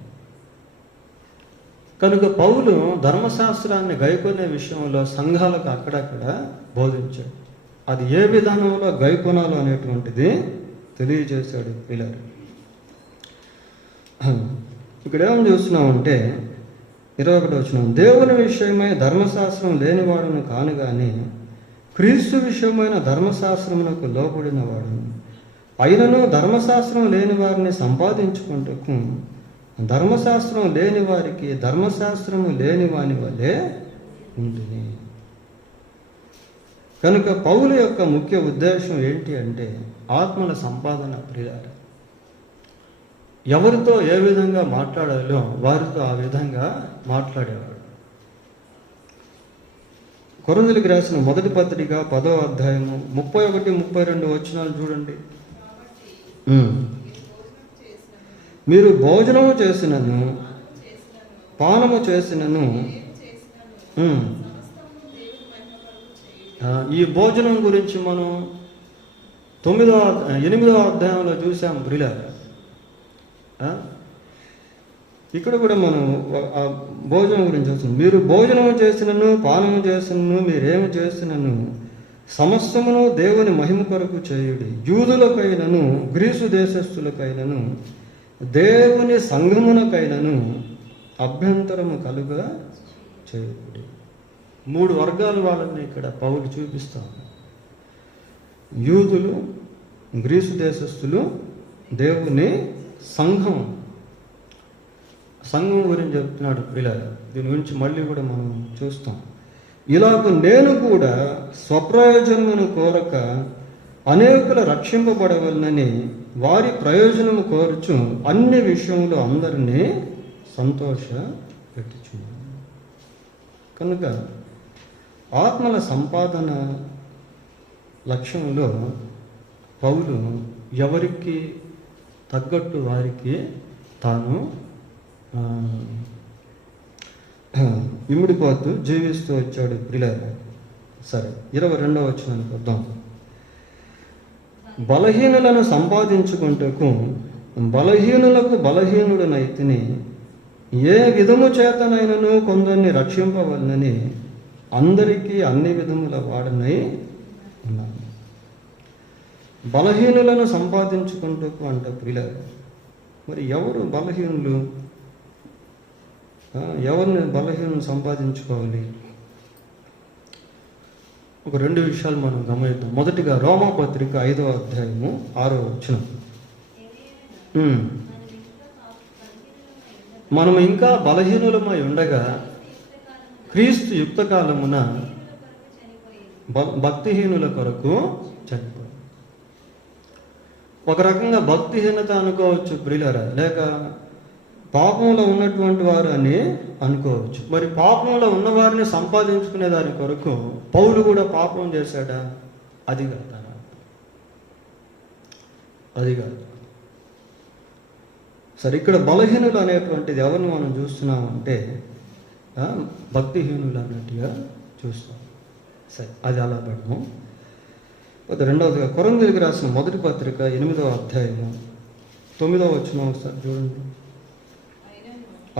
కనుక పౌలు ధర్మశాస్త్రాన్ని గైకొనే విషయంలో సంఘాలకు అక్కడక్కడ బోధించాడు. అది ఏ విధానంలో గైకొనాలో అనేటువంటిది తెలియజేశాడు పిల్లలు. ఇక్కడ ఏమని చూస్తున్నామంటే 21వ వచనం, దేవుని విషయమై ధర్మశాస్త్రం లేనివాడును కాను గాని క్రీస్తు విషయమైన ధర్మశాస్త్రమునకు లోబడిన వాడును. అయినను ధర్మశాస్త్రం లేని వారిని సంపాదించుకుంటకు ధర్మశాస్త్రం లేని వారికి ధర్మశాస్త్రము లేని వాని వలె ఉంటుంది. కనుక పౌలు యొక్క ముఖ్య ఉద్దేశం ఏంటి అంటే ఆత్మల సంపాదన. ప్రియులారా, ఎవరితో ఏ విధంగా మాట్లాడాలో వారితో ఆ విధంగా మాట్లాడేవాడు. కొరింథీయులకు రాసిన మొదటి పత్రిక 10వ అధ్యాయము 31-32 వచనాలు చూడండి. మీరు భోజనము చేసినను పానము చేసినను, ఈ భోజనం గురించి మనం 8వ అధ్యాయంలో చూసాం ప్రియులారా. ఇక్కడ కూడా మనం ఆ భోజనం గురించి వస్తుంది. మీరు భోజనము చేసినను పానము చేసినను మీరేమి చేసినను సమస్తమును దేవుని మహిమ కొరకు చేయుడి. యూదులకైనను గ్రీసు దేశస్థులకైనను దేవుని సంఘమునకైనను అభ్యంతరము కలుగా చేయుడి. 3 వర్గాల వాళ్ళని ఇక్కడ పౌలు చూపిస్తాను. యూదులు, గ్రీసు దేశస్థులు, దేవుని సంఘం. సంఘం గురించి చెప్తున్నాడు పిల్లలు. దీని గురించి మళ్ళీ కూడా మనం చూస్తాం. ఇలాగ నేను కూడా స్వప్రయోజనమును కోరక అనేకుల రక్షింపబడవలనని వారి ప్రయోజనము కోరుచు అన్ని విషయంలో అందరినీ సంతోష పెట్టుచున్నాను. కనుక ఆత్మల సంపాదన లక్ష్యంలో పౌలు ఎవరికి తగ్గట్టు వారికి తాను ఇమిడిపోతూ జీవిస్తూ వచ్చాడు ప్రియులారా. సరే, 22వ వచనానికి వద్దాం. బలహీనులను సంపాదించుకుంటకు బలహీనులకు బలహీనుడనైతిని, ఏ విధము చేతనైనను కొందరిని రక్షింపవలనని అందరికీ అన్ని విధముల వాడనై ఉన్నాను. బలహీనులను సంపాదించుకుంటకు అంట ప్రియులారా. మరి ఎవరు బలహీనులు? ఎవరిని బలహీనులు సంపాదించుకోవాలి? ఒక 2 విషయాలు మనం గమనిద్దాం. మొదటిగా రోమాపత్రిక 5వ అధ్యాయము 6వ వచనం. మనం ఇంకా బలహీనులమై ఉండగా క్రీస్తు యుక్తకాలమున భక్తిహీనుల కొరకు చనిపోయాడు. ఒక రకంగా భక్తిహీనత అనుకోవచ్చు ప్రియులారా, లేక పాపంలో ఉన్నటువంటి వారు అని అనుకోవచ్చు. మరి పాపంలో ఉన్నవారిని సంపాదించుకునే దాని కొరకు పౌలు కూడా పాపం చేశాడా? అది కాదు, అది కాదు. సరే, ఇక్కడ బలహీనులు అనేటువంటిది ఎవరిని మనం చూస్తున్నామంటే భక్తిహీనులు అన్నట్టుగా చూస్తాం. సరే, అది అలా పెడదాం. రెండవదిగా కొరింథీయులకు రాసిన మొదటి పత్రిక 8వ అధ్యాయము 9వ వచనం ఒకసారి చూడండి.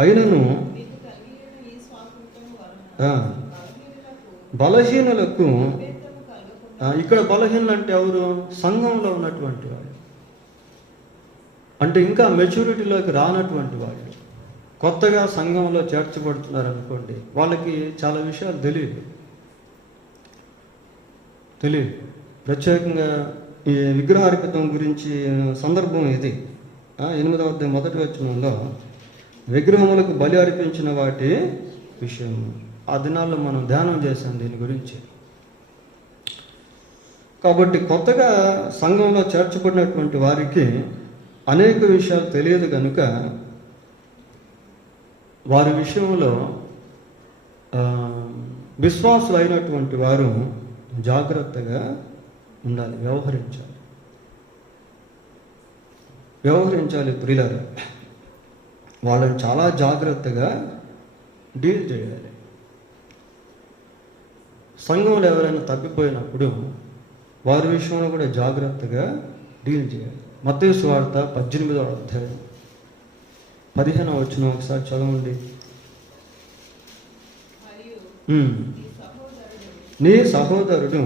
అయినను బలహీనులకు, ఇక్కడ బలహీనులు అంటే ఎవరు? సంఘంలో ఉన్నటువంటి వాళ్ళు, అంటే ఇంకా మెచ్యూరిటీలోకి రానటువంటి వాళ్ళు, కొత్తగా సంఘంలో చేర్చబడుతున్నారు అనుకోండి. వాళ్ళకి చాలా విషయాలు తెలియదు. ప్రత్యేకంగా ఈ విగ్రహార్పితం గురించి సందర్భం ఇది. 8వ అధ్యాయం 1వ వచనంలో విగ్రహములకు బలి అర్పించిన వాటి విషయం ఆ దినాల్లో మనం ధ్యానం చేశాం దీని గురించి. కాబట్టి కొత్తగా సంఘంలో చేర్చబడినటువంటి వారికి అనేక విషయాలు తెలియదు కనుక వారి విషయంలో విశ్వాసులు అయినటువంటి వారు జాగ్రత్తగా ఉండాలి, వ్యవహరించాలి ప్రియులారా. వాళ్ళని చాలా జాగ్రత్తగా డీల్ చేయాలి. సంఘంలో ఎవరైనా తప్పిపోయినప్పుడు వారి విషయంలో కూడా జాగ్రత్తగా డీల్ చేయాలి. మత్తయి సువార్త 18వ అధ్యాయం 15వ వచనం ఒకసారి చదవండి. నీ సహోదరుడు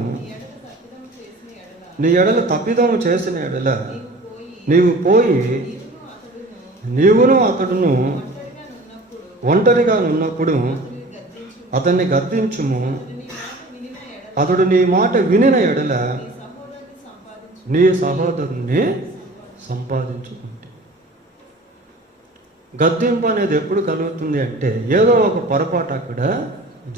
నీ ఎడల తప్పిదము చేసిన ఎడల నీవు పోయి నీవును అతడును ఒంటరిగా ఉన్నప్పుడు అతన్ని గద్దించుము. అతడు నీ మాట వినిన ఎడల నీ సహోదరుని సంపాదించుకుంటే. గద్దింపు అనేది ఎప్పుడు కలుగుతుంది అంటే ఏదో ఒక పొరపాటు అక్కడ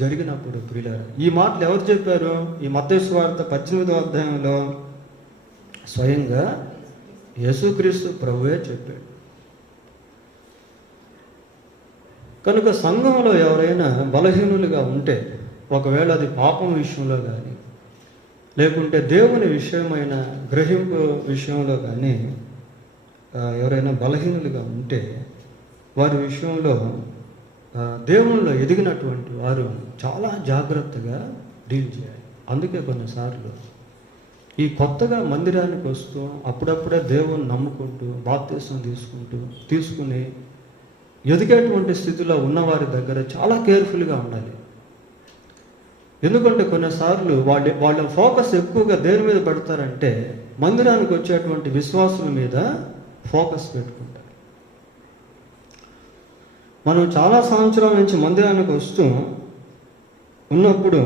జరిగినప్పుడు ప్రియులారా. ఈ మాటలు ఎవరు చెప్పారు? ఈ మత్తయి సువార్త 18వ అధ్యాయంలో స్వయంగా యేసుక్రీస్తు ప్రభువే చెప్పాడు. కనుక సంఘంలో ఎవరైనా బలహీనులుగా ఉంటే, ఒకవేళ అది పాపం విషయంలో కానీ లేకుంటే దేవుని విషయమైన గ్రహింపు విషయంలో కానీ ఎవరైనా బలహీనులుగా ఉంటే వారి విషయంలో దేవునిలో ఎదిగినటువంటి వారు చాలా జాగ్రత్తగా డీల్ చేయాలి. అందుకే కొన్నిసార్లు ఈ కొత్తగా మందిరానికి వస్తూ అప్పుడప్పుడే దేవుని నమ్ముకుంటూ బాప్తిసం తీసుకుని ఎదిగేటువంటి స్థితిలో ఉన్నవారి దగ్గర చాలా కేర్ఫుల్గా ఉండాలి. ఎందుకంటే కొన్నిసార్లు వాళ్ళ ఫోకస్ ఎక్కువగా దేని మీద పెడతారంటే మందిరానికి వచ్చేటువంటి విశ్వాసుల మీద ఫోకస్ పెట్టుకుంటారు. మనం చాలా సంవత్సరాల నుంచి మందిరానికి వస్తూ ఉన్నప్పుడు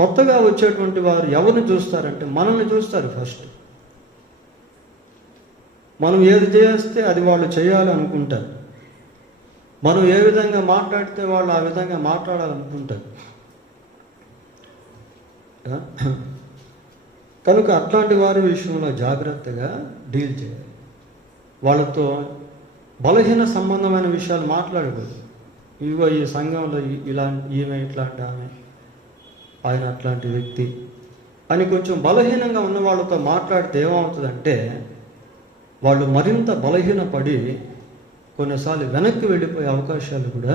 కొత్తగా వచ్చేటువంటి వారు ఎవరిని చూస్తారంటే మనల్ని చూస్తారు. ఫస్ట్ మనం ఏది చేస్తే అది వాళ్ళు చేయాలి అనుకుంటారు. మనం ఏ విధంగా మాట్లాడితే వాళ్ళు ఆ విధంగా మాట్లాడాలనుకుంటారు. కనుక అట్లాంటి వారి విషయంలో జాగ్రత్తగా డీల్ చేయాలి. వాళ్ళతో బలహీన సంబంధమైన విషయాలు మాట్లాడకూడదు. ఇదిగో ఈ సంఘంలో ఈమె ఇట్లాంటి ఆమె, ఆయన అట్లాంటి వ్యక్తి అని కొంచెం బలహీనంగా ఉన్న వాళ్ళతో మాట్లాడితే ఏమవుతుందంటే వాళ్ళు మరింత బలహీనపడి కొన్నిసార్లు వెనక్కి వెళ్ళిపోయే అవకాశాలు కూడా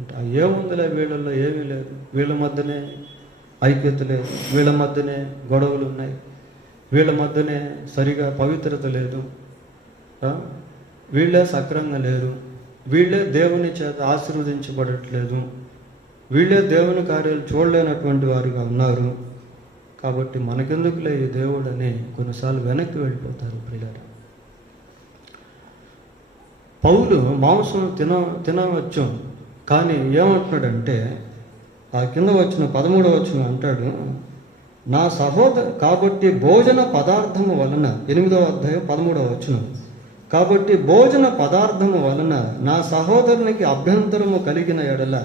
ఉంటాయి. ఏముందిలే వీళ్ళల్లో ఏమీ లేదు, వీళ్ళ మధ్యనే ఐక్యత లేదు, వీళ్ళ మధ్యనే గొడవలు ఉన్నాయి, వీళ్ళ మధ్యనే సరిగా పవిత్రత లేదు, వీళ్ళే సక్రంగా లేరు, వీళ్ళే దేవుని చేత ఆశీర్వదించబడట్లేదు, వీళ్ళే దేవుని కార్యాలు చూడలేనటువంటి వారుగా ఉన్నారు, కాబట్టి మనకెందుకులే ఈ దేవుడు అని కొన్నిసార్లు వెనక్కి వెళ్ళిపోతారు ప్రియులారా. పౌలు మాంసం తినవచ్చు, కానీ ఏమంటున్నాడంటే ఆ కింద వచ్చిన 13వ వచనం అంటాడు, కాబట్టి భోజన పదార్థము వలన 8వ అధ్యాయం 13వ వచనం. కాబట్టి భోజన పదార్థము వలన నా సహోదరునికి అభ్యంతరము కలిగిన ఎడల,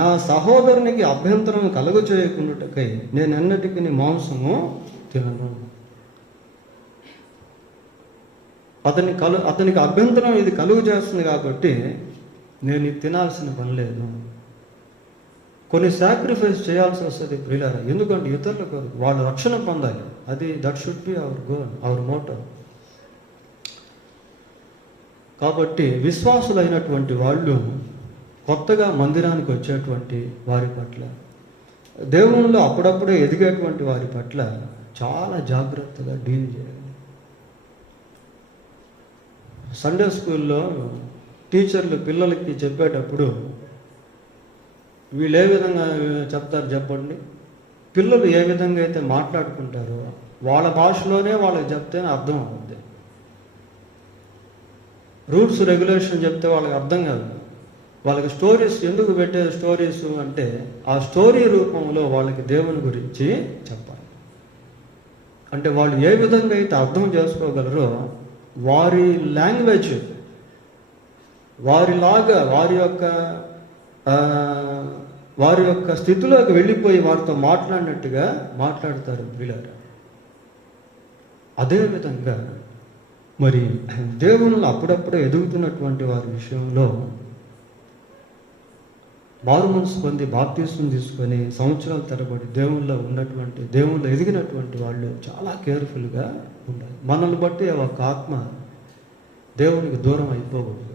నా సహోదరునికి అభ్యంతరము కలుగు చేయకుండాటకై నేను ఎన్నటికి మాంసము తినను. అతనికి అభ్యంతరం ఇది కలుగు చేస్తుంది కాబట్టి నేను ఇది తినాల్సిన పని లేదు. కొన్ని సాక్రిఫైస్ చేయాల్సి వస్తుంది ప్రియులారా. ఎందుకంటే ఇతరుల కొరకు వాళ్ళు రక్షణ పొందాలి. That should be hour goal, our motto. కాబట్టి విశ్వాసులైనటువంటి వాళ్ళు కొత్తగా మందిరానికి వచ్చేటువంటి వారి పట్ల, దేవునిలో అప్పుడప్పుడే ఎదిగేటువంటి వారి పట్ల చాలా జాగ్రత్తగా డీల్ చేయాలి. సండే స్కూల్లో టీచర్లు పిల్లలకి చెప్పేటప్పుడు వీళ్ళు ఏ విధంగా చెప్తారు చెప్పండి? పిల్లలు ఏ విధంగా అయితే మాట్లాడుకుంటారో వాళ్ళ భాషలోనే వాళ్ళకి చెప్తేనే అర్థం అవుతుంది. రూల్స్ రెగ్యులేషన్ చెప్తే వాళ్ళకి అర్థం కాదు. వాళ్ళకి స్టోరీస్ ఎందుకు పెట్టే స్టోరీస్ అంటే ఆ స్టోరీ రూపంలో వాళ్ళకి దేవుని గురించి చెప్పాలి. అంటే వాళ్ళు ఏ విధంగా అయితే అర్థం చేసుకోగలరో వారి లాంగ్వేజ్, వారిలాగా వారి యొక్క స్థితిలోకి వెళ్ళిపోయి వారితో మాట్లాడినట్టుగా మాట్లాడతారు వీళ్ళారు. అదేవిధంగా మరి దేవుళ్ళు అప్పుడప్పుడే ఎదుగుతున్నటువంటి వారి విషయంలో మారు మనసు పొంది బాప్తిస్మం తీసుకొని సంవత్సరాల తరబడి దేవుళ్ళు ఎదిగినటువంటి వాళ్ళు చాలా కేర్ఫుల్గా ఉండాలి. మనల్ని బట్టి ఒక ఆత్మ దేవునికి దూరం అయిపోకూడదు.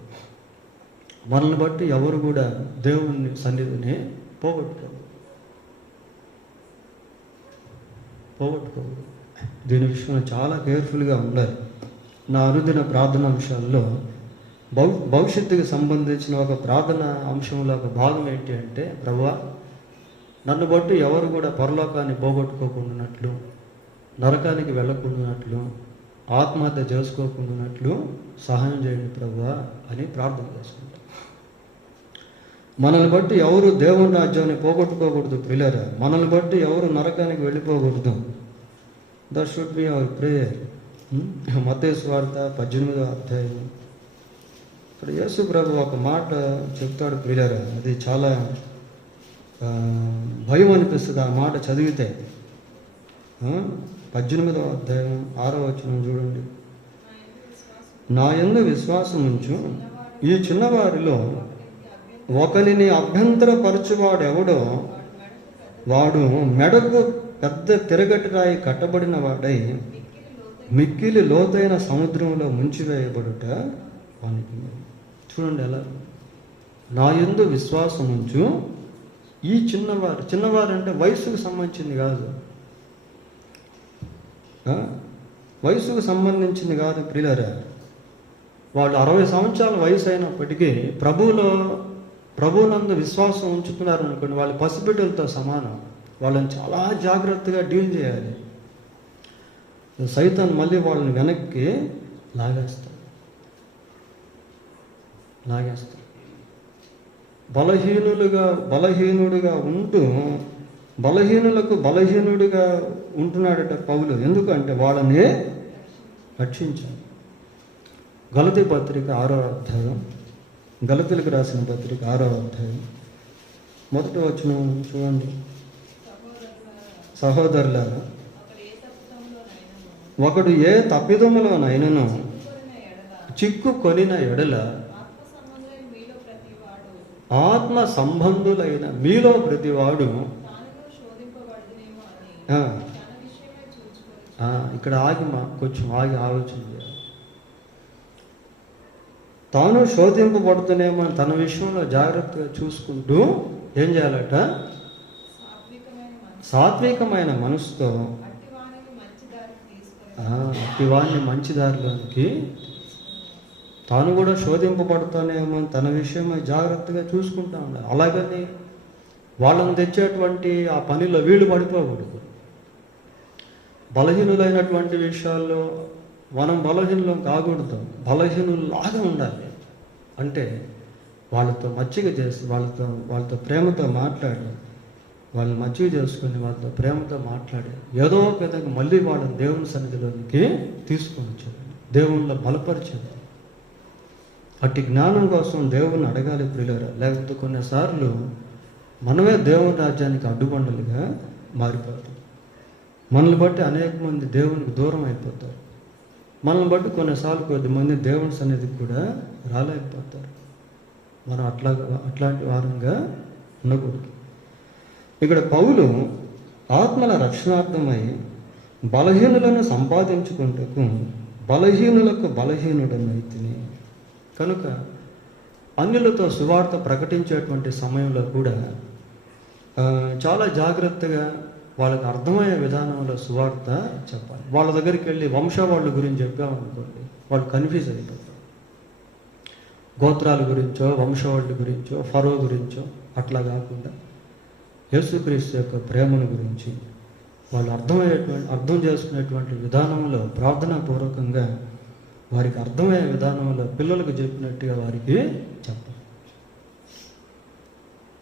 మనల్ని బట్టి ఎవరు కూడా దేవుని సన్నిధిని పోగొట్టుకోకూడదు. దీని విషయంలో చాలా కేర్ఫుల్గా ఉండాలి. నా అనుదిన ప్రార్థన అంశాల్లో భవిష్యత్తుకి సంబంధించిన ఒక ప్రార్థన అంశంలో ఒక భాగం ఏంటి అంటే, ప్రభువా నన్ను బట్టి ఎవరు కూడా పరలోకాన్ని పోగొట్టుకోకుండానట్లు, నరకానికి వెళ్ళకుండానట్లు, ఆత్మహత్య చేసుకోకుండానట్లు సహాయం చేయండి ప్రభువా అని ప్రార్థన చేసుకుంటాం. మనల్ని బట్టి ఎవరు దేవుని రాజ్యాన్ని పోగొట్టుకోకూడదు ప్రియులారా. మనల్ని బట్టి ఎవరు నరకానికి వెళ్ళిపోకూడదు. That should be our prayer. మత్తయి సువార్త 18వ అధ్యాయం. ఇక్కడ యేసు ప్రభు ఒక మాట చెప్తాడు ప్రియులారా, అది చాలా భయం అనిపిస్తుంది ఆ మాట చదివితే. 18వ అధ్యాయం 6వ వచనం చూడండి. నా యందు విశ్వాసం ఉంచు, ఈ చిన్నవారిలో ఒకరిని అభ్యంతరపరచువాడు ఎవడో వాడు మెడకు పెద్ద తిరగటి రాయి కట్టబడిన వాడై మిక్కిలి లోతైన సముద్రంలో ముంచివేయబడుట వానికి. చూడండి ఎలా, నా యందు విశ్వాసం ఉంచు ఈ చిన్నవారు అంటే వయసుకు సంబంధించింది కాదు, వయసుకు సంబంధించింది కాదు ప్రియులారా. వాళ్ళు 60 సంవత్సరాల వయసు అయినప్పటికీ ప్రభువునందు విశ్వాసం ఉంచుతున్నారు అనుకోండి, వాళ్ళు పసిబిడ్డలతో సమానం. వాళ్ళని చాలా జాగ్రత్తగా డీల్ చేయాలి. సైతాన్ మళ్ళీ వాళ్ళని వెనక్కి లాగేస్తాడు. బలహీనుడుగా ఉంటూ బలహీనులకు బలహీనుడిగా ఉంటున్నాడట పౌలు. ఎందుకంటే వాళ్ళని రక్షించాలి. గలతీ పత్రిక 6వ అధ్యాయం, గలతీలకు రాసిన పత్రిక 6వ అధ్యాయం 1వ వచనం చూడండి. సహోదరులారా, ఒకడు ఏ తప్పిదములోనైనను చిక్కుకొనిన ఎడల ఆత్మ సంబంధులైన మీలో ప్రతివాడు ఇక్కడ కొంచెం ఆలోచన చేయాలి. తాను శోధింపబడుతునేమో తన విషయంలో జాగ్రత్తగా చూసుకుంటూ ఏం చేయాలట? సాత్వికమైన మనసుతో అట్టివాణ్ణి మంచి దారిలోనికి, తాను కూడా శోధింపబడుతానేమో తన విషయమై జాగ్రత్తగా చూసుకుంటా ఉండాలి. అలాగని వాళ్ళని తెచ్చేటువంటి ఆ పనిలో వీళ్ళు పడిపోకూడదు. బలహీనులైనటువంటి విషయాల్లో మనం బలహీనులం కాకూడదు, బలహీనులాగా ఉండాలి. అంటే వాళ్ళతో మచ్చిక చేసి వాళ్ళతో ప్రేమతో మాట్లాడి వాళ్ళని మంచిగా చేసుకుని వాళ్ళతో ప్రేమతో మాట్లాడి ఏదో ఒక విధంగా మళ్ళీ వాళ్ళని దేవుని సన్నిధిలోనికి తీసుకొని వచ్చారు, దేవుళ్ళ బలపరిచారు. అట్టి జ్ఞానం కోసం దేవుణ్ణి అడగాలి ప్రియులారా. లేకపోతే కొన్నిసార్లు మనమే దేవుని రాజ్యానికి అడ్డుబండలుగా మారిపోతాం. మనల్ని బట్టి అనేక మంది దేవునికి దూరం అయిపోతారు. మనల్ని బట్టి కొన్నిసార్లు కొద్దిమంది దేవుని సన్నిధికి కూడా రాలేకపోతారు. మనం అట్లాంటి వారంగా ఉండకూడదు. ఇక్కడ పౌలు ఆత్మల రక్షణార్థమై బలహీనులను సంపాదించుకుంటకు బలహీనులకు బలహీనుడనైతిని. కనుక అన్యులతో సువార్త ప్రకటించేటువంటి సమయంలో కూడా చాలా జాగ్రత్తగా వాళ్ళకి అర్థమయ్యే విధానంలో సువార్త చెప్పాలి. వాళ్ళ దగ్గరికి వెళ్ళి వంశావళి గురించి చెప్పామనుకోండి, వాళ్ళు కన్ఫ్యూజ్ అయిపోతారు. గోత్రాల గురించో వంశావళి గురించో ఫరో గురించో అట్లా కాకుండా యేసుక్రీస్తు యొక్క ప్రేమను గురించి వాళ్ళు అర్థం చేసుకునేటువంటి విధానంలో ప్రార్థనాపూర్వకంగా వారికి అర్థమయ్యే విధానంలో పిల్లలకు చెప్పినట్టుగా వారికి చెప్పాలి.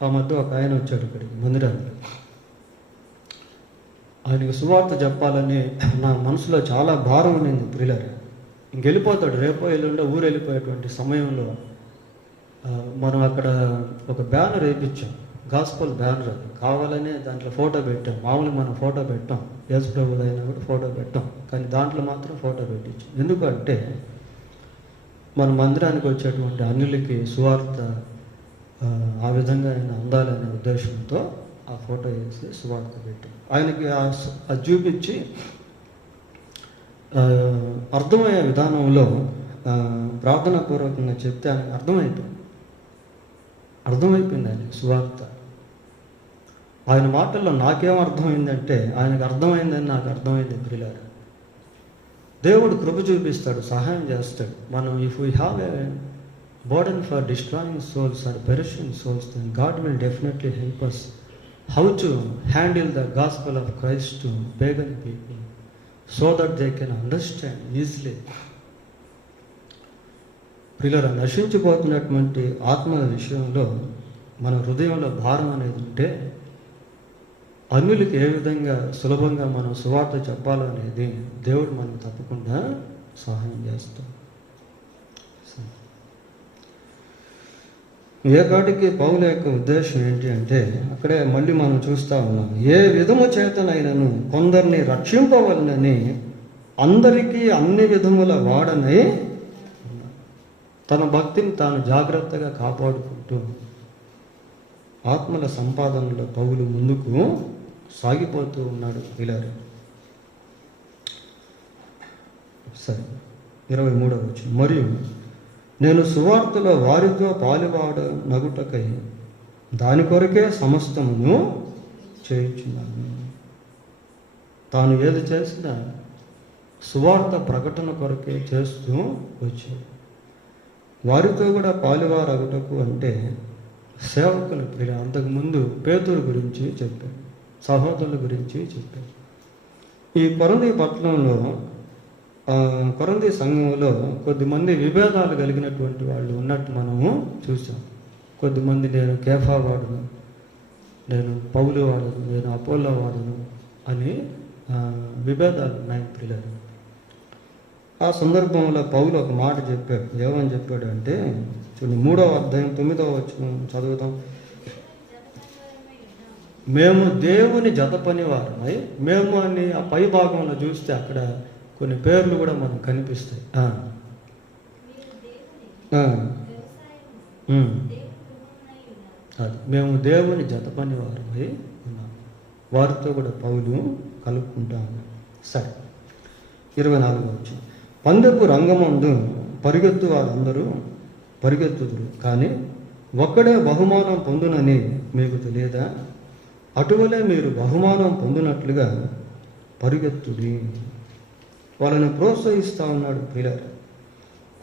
ఆ మధ్య ఒక ఆయన వచ్చాడు ఇక్కడికి మందిరానికి. ఆయనకు సువార్త చెప్పాలని నా మనసులో చాలా భారం ఉన్నింది ప్రియులారా. ఇంకెళ్ళిపోతాడు, రేపో ఎల్లుండో ఊరు వెళ్ళిపోయేటువంటి సమయంలో మనం అక్కడ ఒక బ్యానర్ వేయించాం, గాస్పల్ బ్యానర్. అది కావాలనే దాంట్లో ఫోటో పెట్టాం. మామూలుగా మనం ఫోటో పెట్టాం, యేసు ప్రభువు అయినా కూడా ఫోటో పెట్టాం, కానీ దాంట్లో మాత్రం ఫోటో పెట్టించాం. ఎందుకంటే మన మందిరానికి వచ్చేటువంటి అన్యులకి సువార్త ఆ విధంగా ఆయన అందాలనే ఉద్దేశంతో ఆ ఫోటో వేసి సువార్త పెట్టాం. ఆయనకి అది చూపించి అర్థమయ్యే విధానంలో ప్రార్థనాపూర్వకంగా చెప్తే ఆయనకు అర్థమైపోయింది ఆయనకి సువార్త. ఆయన మాటల్లో నాకేం అర్థమైందంటే ఆయనకు అర్థమైందని నాకు అర్థమైంది ప్రియులారా. దేవుడు కృప చూపిస్తాడు, సహాయం చేస్తాడు. మనం if we have a burden for destroying souls or perishing souls, then God will definitely help us how to handle the gospel of Christ to pagan people so that they can understand easily. ప్రియులారా, నశించిపోతున్నటువంటి ఆత్మల విషయంలో మన హృదయంలో భారం అనేది ఉంటే అన్యులకి ఏ విధంగా సులభంగా మనం సువార్త చెప్పాలనేది దేవుడు మనకు తప్పకుండా సహాయం చేస్తాం. ఏ కాటికి పౌలు యొక్క ఉద్దేశం ఏంటి అంటే అక్కడే మళ్ళీ మనం చూస్తూ ఉన్నాం. ఏ విధము చేతనైనను కొందరిని రక్షింపవలనని అందరికీ అన్ని విధముల వాడనై తన భక్తిని తాను జాగ్రత్తగా కాపాడుకుంటూ ఆత్మల సంపాదనలో పౌలు ముందుకు సాగిపోతూ ఉన్నాడు. ఇలా సరే 23వ వచనం, మరియు నేను సువార్తలో వారితో పాలువాడ నగుటకై దాని కొరకే సమస్తమును చేయించున్నాను. తాను ఏది చేసినా సువార్త ప్రకటన కొరకే చేస్తూ వచ్చాడు. వారితో కూడా పాలువారగుటకు అంటే సేవకులు. అంతకుముందు పేతురు గురించి చెప్పాడు, సహోదరుల గురించి చెప్పాడు. ఈ కొరంథీ పట్టణంలో కొరంథీ సంఘంలో కొద్దిమంది విభేదాలు కలిగినటువంటి వాళ్ళు ఉన్నట్టు మనము చూసాం. కొద్దిమంది నేను కేఫా వాడును, నేను పౌలు వాడును, నేను అపోలో వాడును అని విభేదాలు ఉన్నాయి పిల్లలు. ఆ సందర్భంలో పౌలు ఒక మాట చెప్పాడు. ఏమని చెప్పాడు అంటే చూడండి, 3వ అధ్యాయం 9వ వచనం చదువుతాం. మేము దేవుని జత పని వారమై, మేము అని ఆ పై భాగంలో చూస్తే అక్కడ కొన్ని పేర్లు కూడా మనకు కనిపిస్తాయి. అది మేము దేవుని జత పని వారమై ఉన్నాము. వారితో కూడా పౌలు కలుపుకుంటాము. సరే 24వ వచనం, పందెపు రంగమందు పరిగెత్తు వారందరూ పరిగెత్తుదురు, కానీ ఒక్కడే బహుమానం పొందునని మీకు తెలియదా? అటువలే మీరు బహుమానం పొందినట్లుగా పరిగెత్తుడి. వాళ్ళని ప్రోత్సహిస్తూ ఉన్నాడు ప్రియులారా.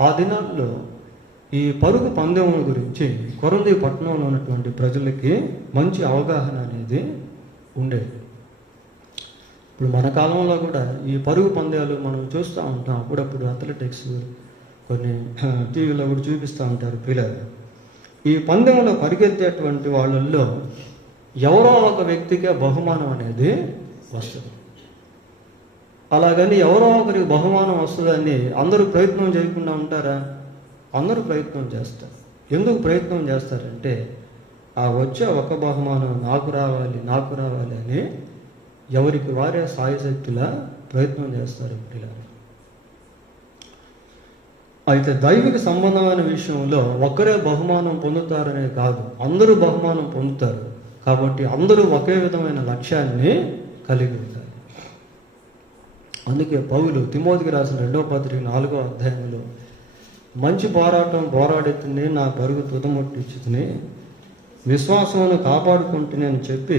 ఆ దినాల్లో ఈ పరుగు పందెం గురించి కొరంథీ పట్టణంలో ఉన్నటువంటి ప్రజలకి మంచి అవగాహన అనేది ఉండేది. ఇప్పుడు మన కాలంలో కూడా ఈ పరుగు పందాలు మనం చూస్తూ ఉంటాం. అప్పుడప్పుడు అథ్లెటిక్స్ కొన్ని టీవీలో కూడా చూపిస్తూ ఉంటారు పిల్లలు. ఈ పందెంలో పరిగెత్తేటువంటి వాళ్ళల్లో ఎవరో ఒక వ్యక్తికే బహుమానం అనేది వస్తుంది. అలాగని ఎవరో ఒకరికి బహుమానం వస్తుందని అందరూ ప్రయత్నం చేయకుండా ఉంటారా? అందరూ ప్రయత్నం చేస్తారు. ఎందుకు ప్రయత్నం చేస్తారంటే ఆ వచ్చే ఒక బహుమానం నాకు రావాలి అని ఎవరికి వారే సాయశక్తులా ప్రయత్నం చేస్తారు. ఇలా అయితే దైవిక సంబంధమైన విషయంలో ఒక్కరే బహుమానం పొందుతారనే కాదు, అందరూ బహుమానం పొందుతారు. కాబట్టి అందరూ ఒకే విధమైన లక్ష్యాన్ని కలిగి ఉంటారు. అందుకే పౌలు తిమోతికి రాసిన 2వ పత్రిక 4వ అధ్యాయంలో మంచి పోరాటం పోరాడుతుంది, నా పరుగు తుదముట్టించుకుని విశ్వాసమును కాపాడుకుంటుని అని చెప్పి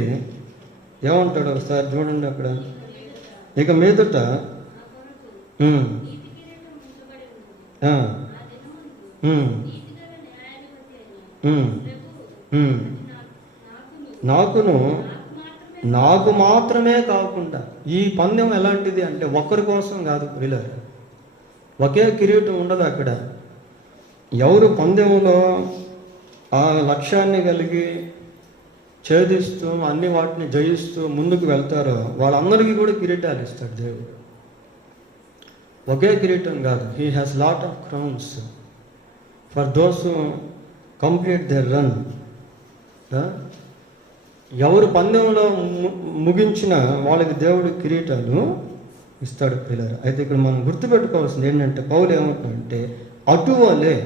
ఏమంటాడు ఒకసారి చూడండి అక్కడ. ఇక మీదట నాకు మాత్రమే కాకుండా, ఈ పందెం ఎలాంటిది అంటే ఒకరి కోసం కాదు ప్రియులారా, ఒకే కిరీటం ఉండదు అక్కడ. ఎవరు పందెంలో ఆ లక్ష్యాన్ని కలిగి ఛేదిస్తూ అన్ని వాటిని జయిస్తూ ముందుకు వెళ్తారో వాళ్ళందరికీ కూడా కిరీటాలు ఇస్తాడు దేవుడు. ఒకే కిరీటం కాదు. He has lot of crowns for those who complete there run. ఎవరు పందెంలో ముగించిన వాళ్ళకి దేవుడు కిరీటాలు ఇస్తాడు పిల్లలు. అయితే ఇక్కడ మనం గుర్తుపెట్టుకోవాల్సింది ఏంటంటే పౌలు ఏమంటాడంటే అటువలే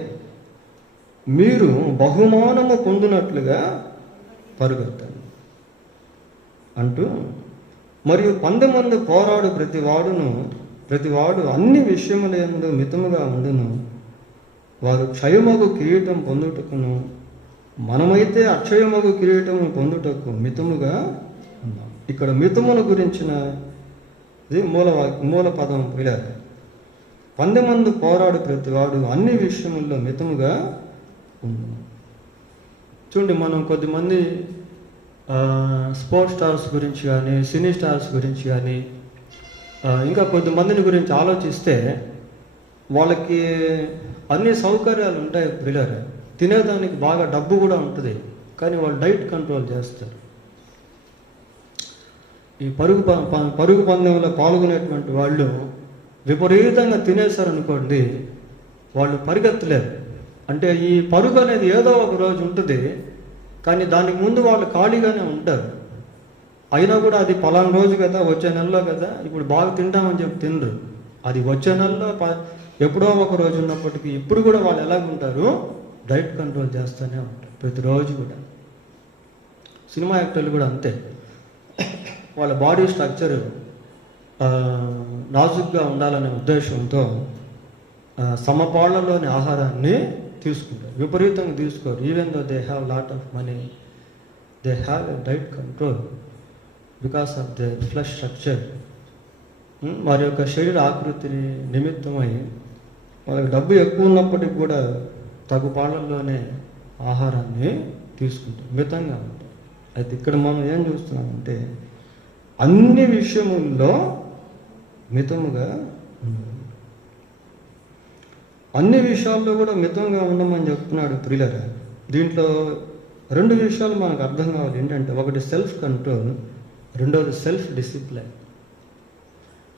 మీరు బహుమానము పొందినట్లుగా పరుగెత్తండి అంటూ, మరియు పందెమందు పోరాడు ప్రతివాడు అన్ని విషయములందు మితముగా ఉండును, వారు క్షయమగు కిరీటం పొందుటకును మనమైతే అక్షయమగు కిరీటము పొందుటకు మితముగా ఉన్నాం. ఇక్కడ మితముల గురించిన మూల పదం పిల్లలు. పందెమందు పోరాడు ప్రతివాడు అన్ని విషయముల్లో మితముగా ఉండు. చూడండి, మనం కొద్దిమంది స్పోర్ట్స్ స్టార్స్ గురించి కానీ సినీ స్టార్స్ గురించి కానీ ఇంకా కొద్దిమందిని గురించి ఆలోచిస్తే వాళ్ళకి అన్ని సౌకర్యాలు ఉంటాయి పిల్లలు, తినేదానికి బాగా డబ్బు కూడా ఉంటుంది, కానీ వాళ్ళు డైట్ కంట్రోల్ చేస్తారు. ఈ పరుగు పందెంలో పాల్గొనేటువంటి వాళ్ళు విపరీతంగా తినేశారనుకోండి, వాళ్ళు పరిగెత్తలేరు. అంటే ఈ పరుగు అనేది ఏదో ఒక రోజు ఉంటుంది, కానీ దానికి ముందు వాళ్ళు ఖాళీగానే ఉంటారు. అయినా కూడా అది పలానా రోజు కదా, వచ్చే నెలలో కదా, ఇప్పుడు బాగా తింటామని చెప్పి తినరు. అది వచ్చే నెలలో ఎప్పుడో ఒక రోజు ఉన్నప్పటికీ ఇప్పుడు కూడా వాళ్ళు ఎలాగుంటారు, డైట్ కంట్రోల్ చేస్తూనే ఉంటారు ప్రతిరోజు కూడా. సినిమా యాక్టర్లు కూడా అంతే. వాళ్ళ బాడీ స్ట్రక్చర్ నాజుగ్గా ఉండాలనే ఉద్దేశంతో సమపాళ్లలోని ఆహారాన్ని తీసుకుంటారు, విపరీతంగా తీసుకోరు. Even though they have lot of money, they have a diet control because of the flesh structure. వారి యొక్క శరీర ఆకృతిని నిమిత్తమై వాళ్ళకి డబ్బు ఎక్కువ ఉన్నప్పటికి కూడా తగు పాళ్ళల్లోనే ఆహారాన్ని తీసుకుంటారు, మితంగా ఉంటారు. అయితే ఇక్కడ మనం ఏం చూస్తున్నామంటే అన్ని విషయముల్లో మితముగా ఉండాలి. అన్ని విషయాల్లో కూడా మితంగా ఉండమని చెప్తున్నాడు ప్రియులారా. దీంట్లో 2 విషయాలు మనకు అర్థం కావాలి. ఏంటంటే ఒకటి సెల్ఫ్ కంట్రోల్, రెండవది సెల్ఫ్ డిసిప్లిన్.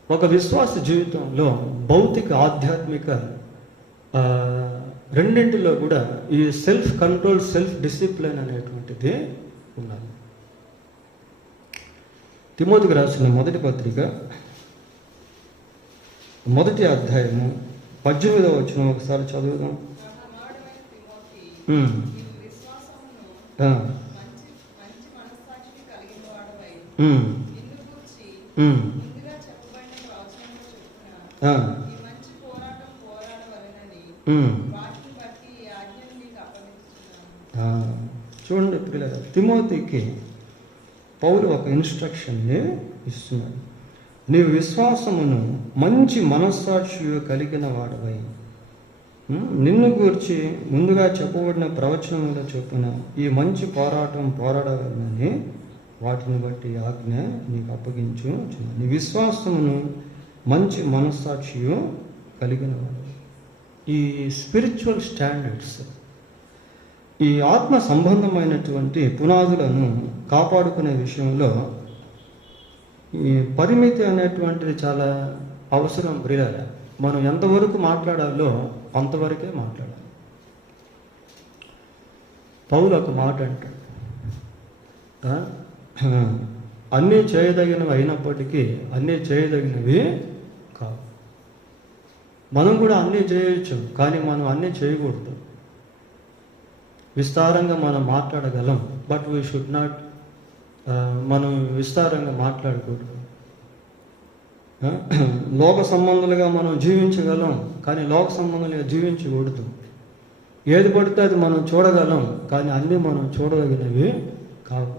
ఒక విశ్వాస జీవితంలో భౌతిక ఆధ్యాత్మిక రెండింటిలో కూడా ఈ సెల్ఫ్ కంట్రోల్, సెల్ఫ్ డిసిప్లిన్ అనేటువంటిది ఉండాలి. తిమోతికి రాసిన మొదటి పత్రిక 1వ అధ్యాయము 18వ వచనం ఒకసారి చదువుదాం. చూడండి పిల్లలు, తిమోతికి పౌలు ఒక ఇన్స్ట్రక్షన్ని ఇస్తున్నాడు. నీవు విశ్వాసమును మంచి మనస్సాక్షి కలిగిన వాడవై నిన్ను గూర్చి ముందుగా చెప్పబడిన ప్రవచనములో చొప్పున ఈ మంచి పోరాటం పోరాడగలనని వాటిని బట్టి ఆజ్ఞ నీకు అప్పగించు. నీ విశ్వాసమును మంచి మనస్సాక్షియు కలిగిన వాడు. ఈ స్పిరిచువల్ స్టాండర్డ్స్ ఈ ఆత్మ సంబంధమైనటువంటి పునాదులను కాపాడుకునే విషయంలో ఈ పరిమితి అనేటువంటిది చాలా అవసరం. ప్రియులారా, మనం ఎంతవరకు మాట్లాడాలో అంతవరకే మాట్లాడాలి. పౌలు ఒక మాట అంటాడు, అన్నీ చేయదగినవి అయినప్పటికీ అన్నీ చేయదగినవి కావు. మనం కూడా అన్నీ చేయొచ్చు, కానీ మనం అన్నీ చేయకూడదు. విస్తారంగా మనం మాట్లాడగలం, బట్ వీ షుడ్ నాట్, మనం విస్తారంగా మాట్లాడకూడదు. లోక సంబంధులుగా మనం జీవించగలం, కానీ లోక సంబంధులుగా జీవించకూడదు. ఏది పడితే అది మనం చూడగలం, కానీ అన్నీ మనం చూడదగినవి కావు.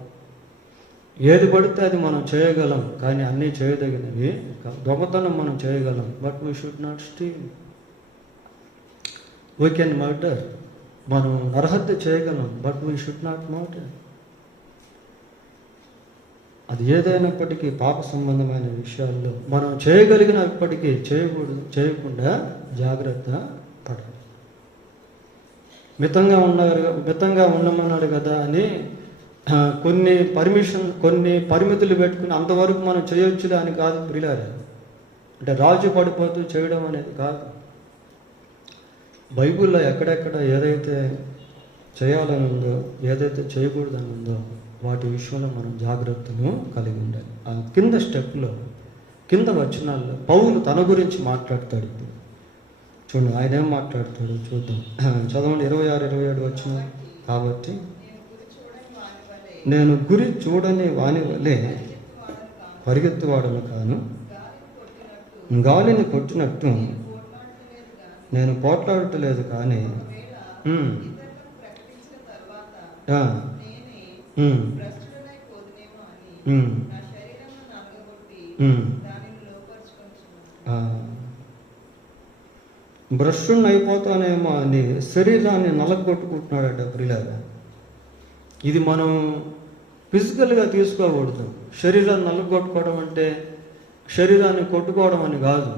ఏది పడితే అది మనం చేయగలం, కానీ అన్నీ చేయదగినవి కావు. దొంగతనం మనం చేయగలం, but we should not steel. We can murder, మనం నరహత్య చేయగలం, but we should not murder. అది ఏదైనప్పటికీ పాప సంబంధమైన విషయాల్లో మనం చేయగలిగినప్పటికీ చేయకుండా జాగ్రత్త పడాలి. మితంగా ఉండమన్నాడు కదా అని కొన్ని పరిమితులు పెట్టుకుని అంతవరకు మనం చేయొచ్చు అని కాదు ప్రియులారా. అంటే రాజు పడిపోతూ చేయడం అనేది కాదు. బైబిల్లో ఎక్కడెక్కడ ఏదైతే చేయాలని ఉందో, ఏదైతే చేయకూడదని ఉందో వాటి విషయంలో మనం జాగ్రత్తను కలిగి ఉండాలి. ఆ కింద స్టెప్లో, కింద వచనాల్లో పౌలు తన గురించి మాట్లాడతాడు. ఇప్పుడు చూడండి ఆయన ఏం మాట్లాడతాడు చూద్దాం. చదవండి 26-27 వచనం. కాబట్టి నేను గురి చూడని వాని వలె పరిగెత్తువాడను కాను, గాలిని కొట్టినట్టు నేను పోట్లాడటలేదు, కానీ భ్రష్టుని అయిపోతానేమో అని శరీరాన్ని నలగొట్టుకుంటున్నాడట ప్రియులారా. ఇది మనం ఫిజికల్గా తీసుకోకూడదు. శరీరాన్ని నలగొట్టుకోవడం అంటే శరీరాన్ని కొట్టుకోవడం అని కాదు.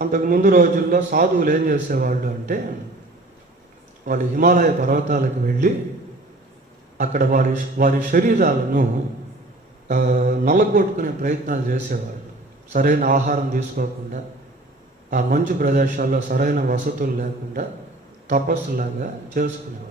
అంతకుముందు రోజుల్లో సాధువులు ఏం చేసేవాళ్ళు అంటే, వాళ్ళు హిమాలయ పర్వతాలకు వెళ్ళి అక్కడ వారి శరీరాలను నలగొట్టుకునే ప్రయత్నాలు చేసేవాళ్ళు. సరైన ఆహారం తీసుకోకుండా, ఆ మంచు ప్రదేశాల్లో సరైన వసతులు లేకుండా తపస్సులాగా చేసుకునేవాళ్ళు.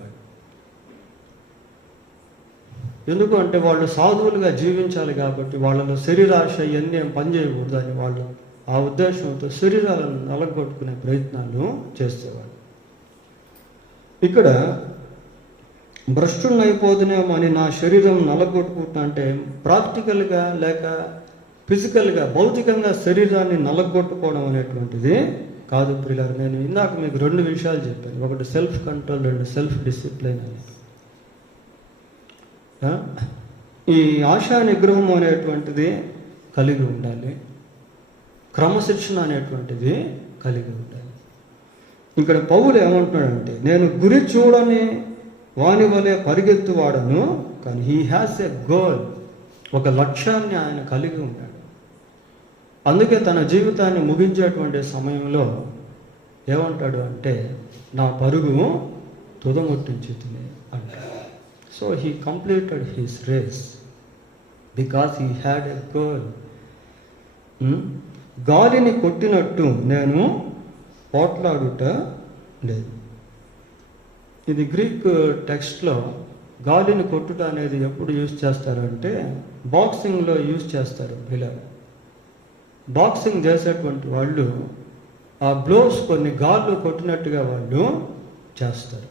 ఎందుకు అంటే వాళ్ళు సాధువులుగా జీవించాలి కాబట్టి వాళ్ళలో శరీరాశ ఇవన్నీ ఏం పనిచేయకూడదు అని వాళ్ళు ఆ ఉద్దేశంతో శరీరాలను నలగొట్టుకునే ప్రయత్నాలు చేసేవాళ్ళు. ఇక్కడ భ్రష్టుని అయిపోదునేమో అని నా శరీరం నలగొట్టుకుంటున్నా అంటే ప్రాక్టికల్గా లేక ఫిజికల్గా భౌతికంగా శరీరాన్ని నలగొట్టుకోవడం అనేటువంటిది కాదు ప్రియులారా. నేను ఇందాక మీకు 2 విషయాలు చెప్పాను. ఒకటి సెల్ఫ్ కంట్రోల్, 2 సెల్ఫ్ డిసిప్లిన్ అని. ఈ ఆశా నిగ్రహం అనేటువంటిది కలిగి ఉండాలి, క్రమశిక్షణ అనేటువంటిది కలిగి ఉండాలి. ఇక్కడ పౌలు ఏమంటున్నాడంటే, నేను గురి చూడని వాని వలె పరిగెత్తువాడను, కానీ హీ హ్యాస్ ఎ గోల్, ఒక లక్ష్యాన్ని ఆయన కలిగి ఉన్నాడు. అందుకే తన జీవితాన్ని ముగించేటువంటి సమయంలో ఏమంటాడు అంటే, నా పరుగు తుదముట్టించుతుంది అంటాడు. So he completed his race because he had a goal. గాలిని కొట్టినట్టు నేను పోట్లాడుట లేదు. ఇది గ్రీక్ టెక్స్ట్లో గాలిని కొట్టుట అనేది ఎప్పుడు యూజ్ చేస్తారంటే బాక్సింగ్లో యూజ్ చేస్తారు. ఇలా బాక్సింగ్ చేసేటువంటి వాళ్ళు ఆ బ్లోస్ కొన్ని గాళ్ళు కొట్టినట్టుగా వాళ్ళు చేస్తారు.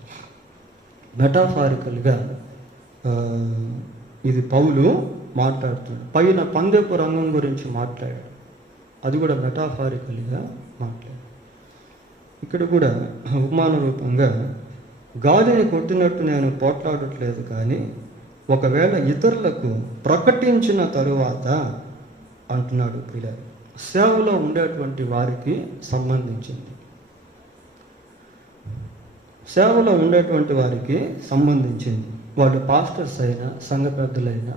మెటాఫారికల్గా ఇది పౌలు మాట్లాడుతున్నాడు. పైన పందెపు రంగం గురించి మాట్లాడాడు, అది కూడా మెటాఫారికల్గా మాట్లాడాడు. ఇక్కడ కూడా ఉపమాన రూపంగా గాలిని కొట్టినట్టు నేను పోట్లాడట్లేదు, కానీ ఒకవేళ ఇతరులకు ప్రకటించిన తరువాత అంటున్నాడు. ఇలా సేవలో ఉండేటువంటి వారికి సంబంధించింది, సేవలో ఉండేటువంటి వారికి సంబంధించింది. వాళ్ళు పాస్టర్స్ అయినా, సంఘ పెద్దలైనా,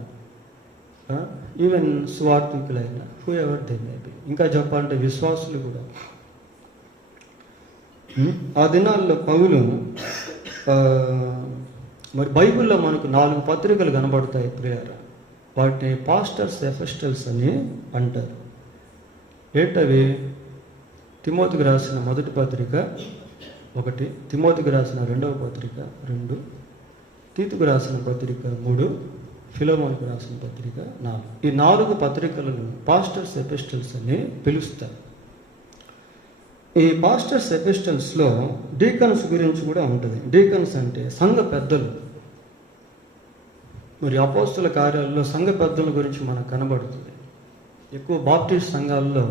ఈవెన్ సువార్థికులైనా, whoever they may be, ఇంకా చెప్పాలంటే విశ్వాసులు కూడా. ఆ దినాల్లో పౌలు ఆ, మరి బైబిల్లో మనకు 4 పత్రికలు కనబడతాయి ప్రియారా. వాటిని పాస్టర్స్ ఎఫెస్టల్స్ అని అంటారు. ఏంటవి? తిమోతికి రాసిన మొదటి పత్రిక 1, తిమోతికి రాసిన 2వ పత్రిక 2, తీతుకు రాసిన పత్రిక 3, ఫిలోమోనుకు రాసిన పత్రిక 4. ఈ 4 పత్రికలను పాస్టర్స్ ఎపిస్టల్స్ అని పిలుస్తారు. ఈ పాస్టర్స్ ఎపిస్టల్స్లో డీకన్స్ గురించి కూడా ఉంటుంది. డీకన్స్ అంటే సంఘ పెద్దలు. మరి అపోస్తుల కార్యాలలో సంఘ పెద్దల గురించి మనకు కనబడుతుంది. ఎక్కువ బాప్టిస్ట్ సంఘాల్లో,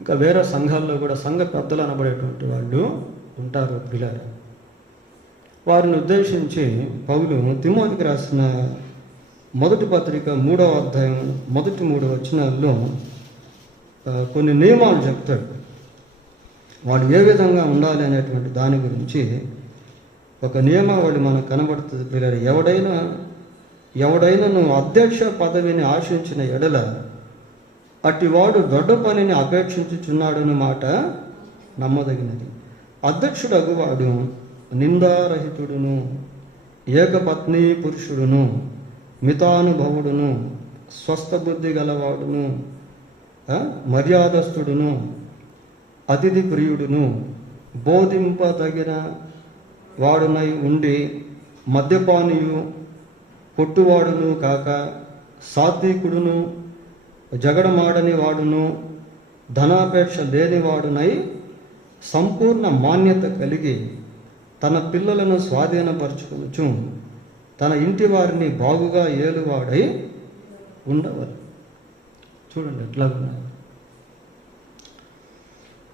ఇంకా వేరే సంఘాల్లో కూడా సంఘ పెద్దలు అనబడేటువంటి వాళ్ళు ఉంటారు పిల్లలు. వారిని ఉద్దేశించి పౌలు తిమోతికి రాసిన మొదటి పత్రిక 3వ అధ్యాయం మొదటి 3 వచనాల్లో కొన్ని నియమాలు చెప్తాడు. వాళ్ళు ఏ విధంగా ఉండాలి అనేటువంటి దాని గురించి ఒక నియమావళి మనకు కనబడుతుంది పిల్లలు. ఎవడైనా నువ్వు అధ్యక్ష పదవిని ఆశించిన ఎడల అట్టివాడు దొడ్డ పనిని అపేక్షించుచున్నాడని మాట నమ్మదగినది. అధ్యక్షుడు వాడు నిందారహితుడును, ఏకపత్ని పురుషుడును, మితానుభవుడును, స్వస్థ బుద్ధి గలవాడును, మర్యాదస్తుడును, అతిథి ప్రియుడును, బోధింపదగిన వాడునై ఉండి మద్యపానీయు, పొట్టువాడును కాక సాత్వికుడును, జగడమాడని వాడును, ధనాపేక్ష లేనివాడునై సంపూర్ణ మాన్యత కలిగి తన పిల్లలను స్వాధీనపరచుకొనుచు తన ఇంటి వారిని బాగుగా ఏలువాడై ఉండవాలి. చూడండి ఎట్లా ఉన్నాయి.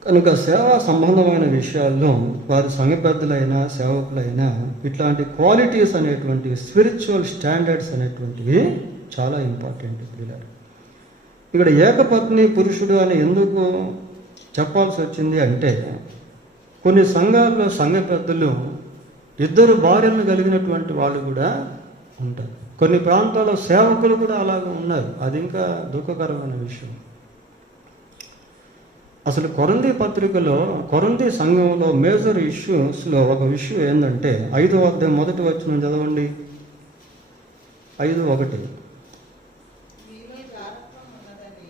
కనుక సేవా సంబంధమైన విషయాల్లో వారి సంఘ పెద్దలైనా సేవకులైనా ఇట్లాంటి క్వాలిటీస్ అనేటువంటి స్పిరిచువల్ స్టాండర్డ్స్ అనేటువంటివి చాలా ఇంపార్టెంట్ పిల్లలు. ఇక్కడ ఏకపత్ని పురుషుడు అని ఎందుకు చెప్పాల్సి వచ్చింది అంటే, కొన్ని సంఘాల్లో సంఘ పెద్దలు 2 భార్యలను కలిగినటువంటి వాళ్ళు కూడా ఉంటారు. కొన్ని ప్రాంతాల్లో సేవకులు కూడా అలాగే ఉన్నారు. అది ఇంకా దుఃఖకరమైన విషయం. అసలు కొరింథీ పత్రికలో, కొరింథీ సంఘంలో మేజర్ ఇష్యూస్లో ఒక విషయం ఏంటంటే 5వ అధ్యాయం మొదటి వచనం చదవండి. 5:1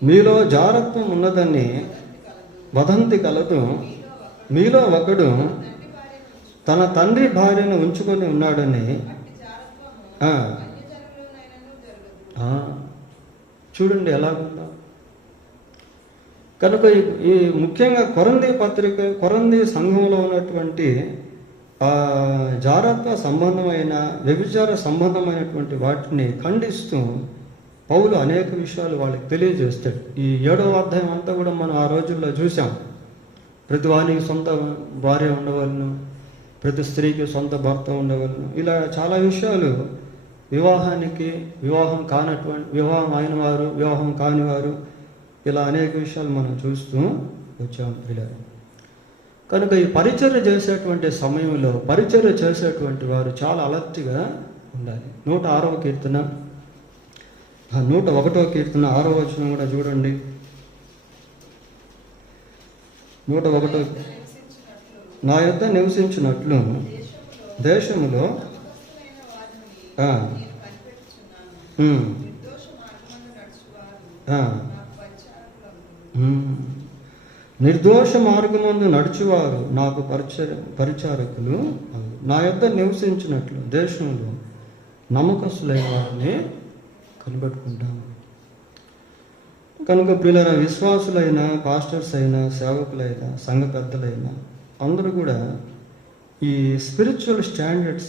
మీలో జారత్వం ఉన్నదని వదంతి కలదు, మీలో ఒకడు తన తండ్రి భార్యను ఉంచుకొని ఉన్నాడని. చూడండి ఎలాగుందో. కనుక ఈ ముఖ్యంగా కొరింథీ సంఘంలో ఉన్నటువంటి జారత్వ సంబంధమైన, వ్యభిచార సంబంధమైనటువంటి వాటిని ఖండిస్తూ పౌలు అనేక విషయాలు వాళ్ళకి తెలియజేస్తాడు. ఈ 7వ అధ్యాయం అంతా కూడా మనం ఆ రోజుల్లో చూసాం. ప్రతి వానికి సొంత భార్య ఉండవలను, ప్రతి స్త్రీకి సొంత భర్త ఉండవలను, ఇలా చాలా విషయాలు. వివాహం అయిన వారు, వివాహం కానివారు, ఇలా అనేక విషయాలు మనం చూస్తూ వచ్చాం పిల్లలు. కనుక ఈ పరిచర్య చేసేటువంటి సమయంలో పరిచర్య చేసేటువంటి వారు చాలా అలర్ట్గా ఉండాలి. 106వ కీర్తన 101వ కీర్తన 6వ వచనం కూడా చూడండి. 101 నా యొద్ద నివసించినట్లు దేశములో నిర్దోష మార్గమందు నడుచువారు నాకు పరిచారకులు. నా యొద్ద నివసించినట్లు దేశంలో నమ్మకస్తులైన వారిని కనిపెట్టుకుంటాము. కనుక ప్రియులైన విశ్వాసులైన, పాస్టర్స్ అయినా, సేవకులైనా, సంఘ పెద్దలైనా అందరూ కూడా ఈ స్పిరిచువల్ స్టాండర్డ్స్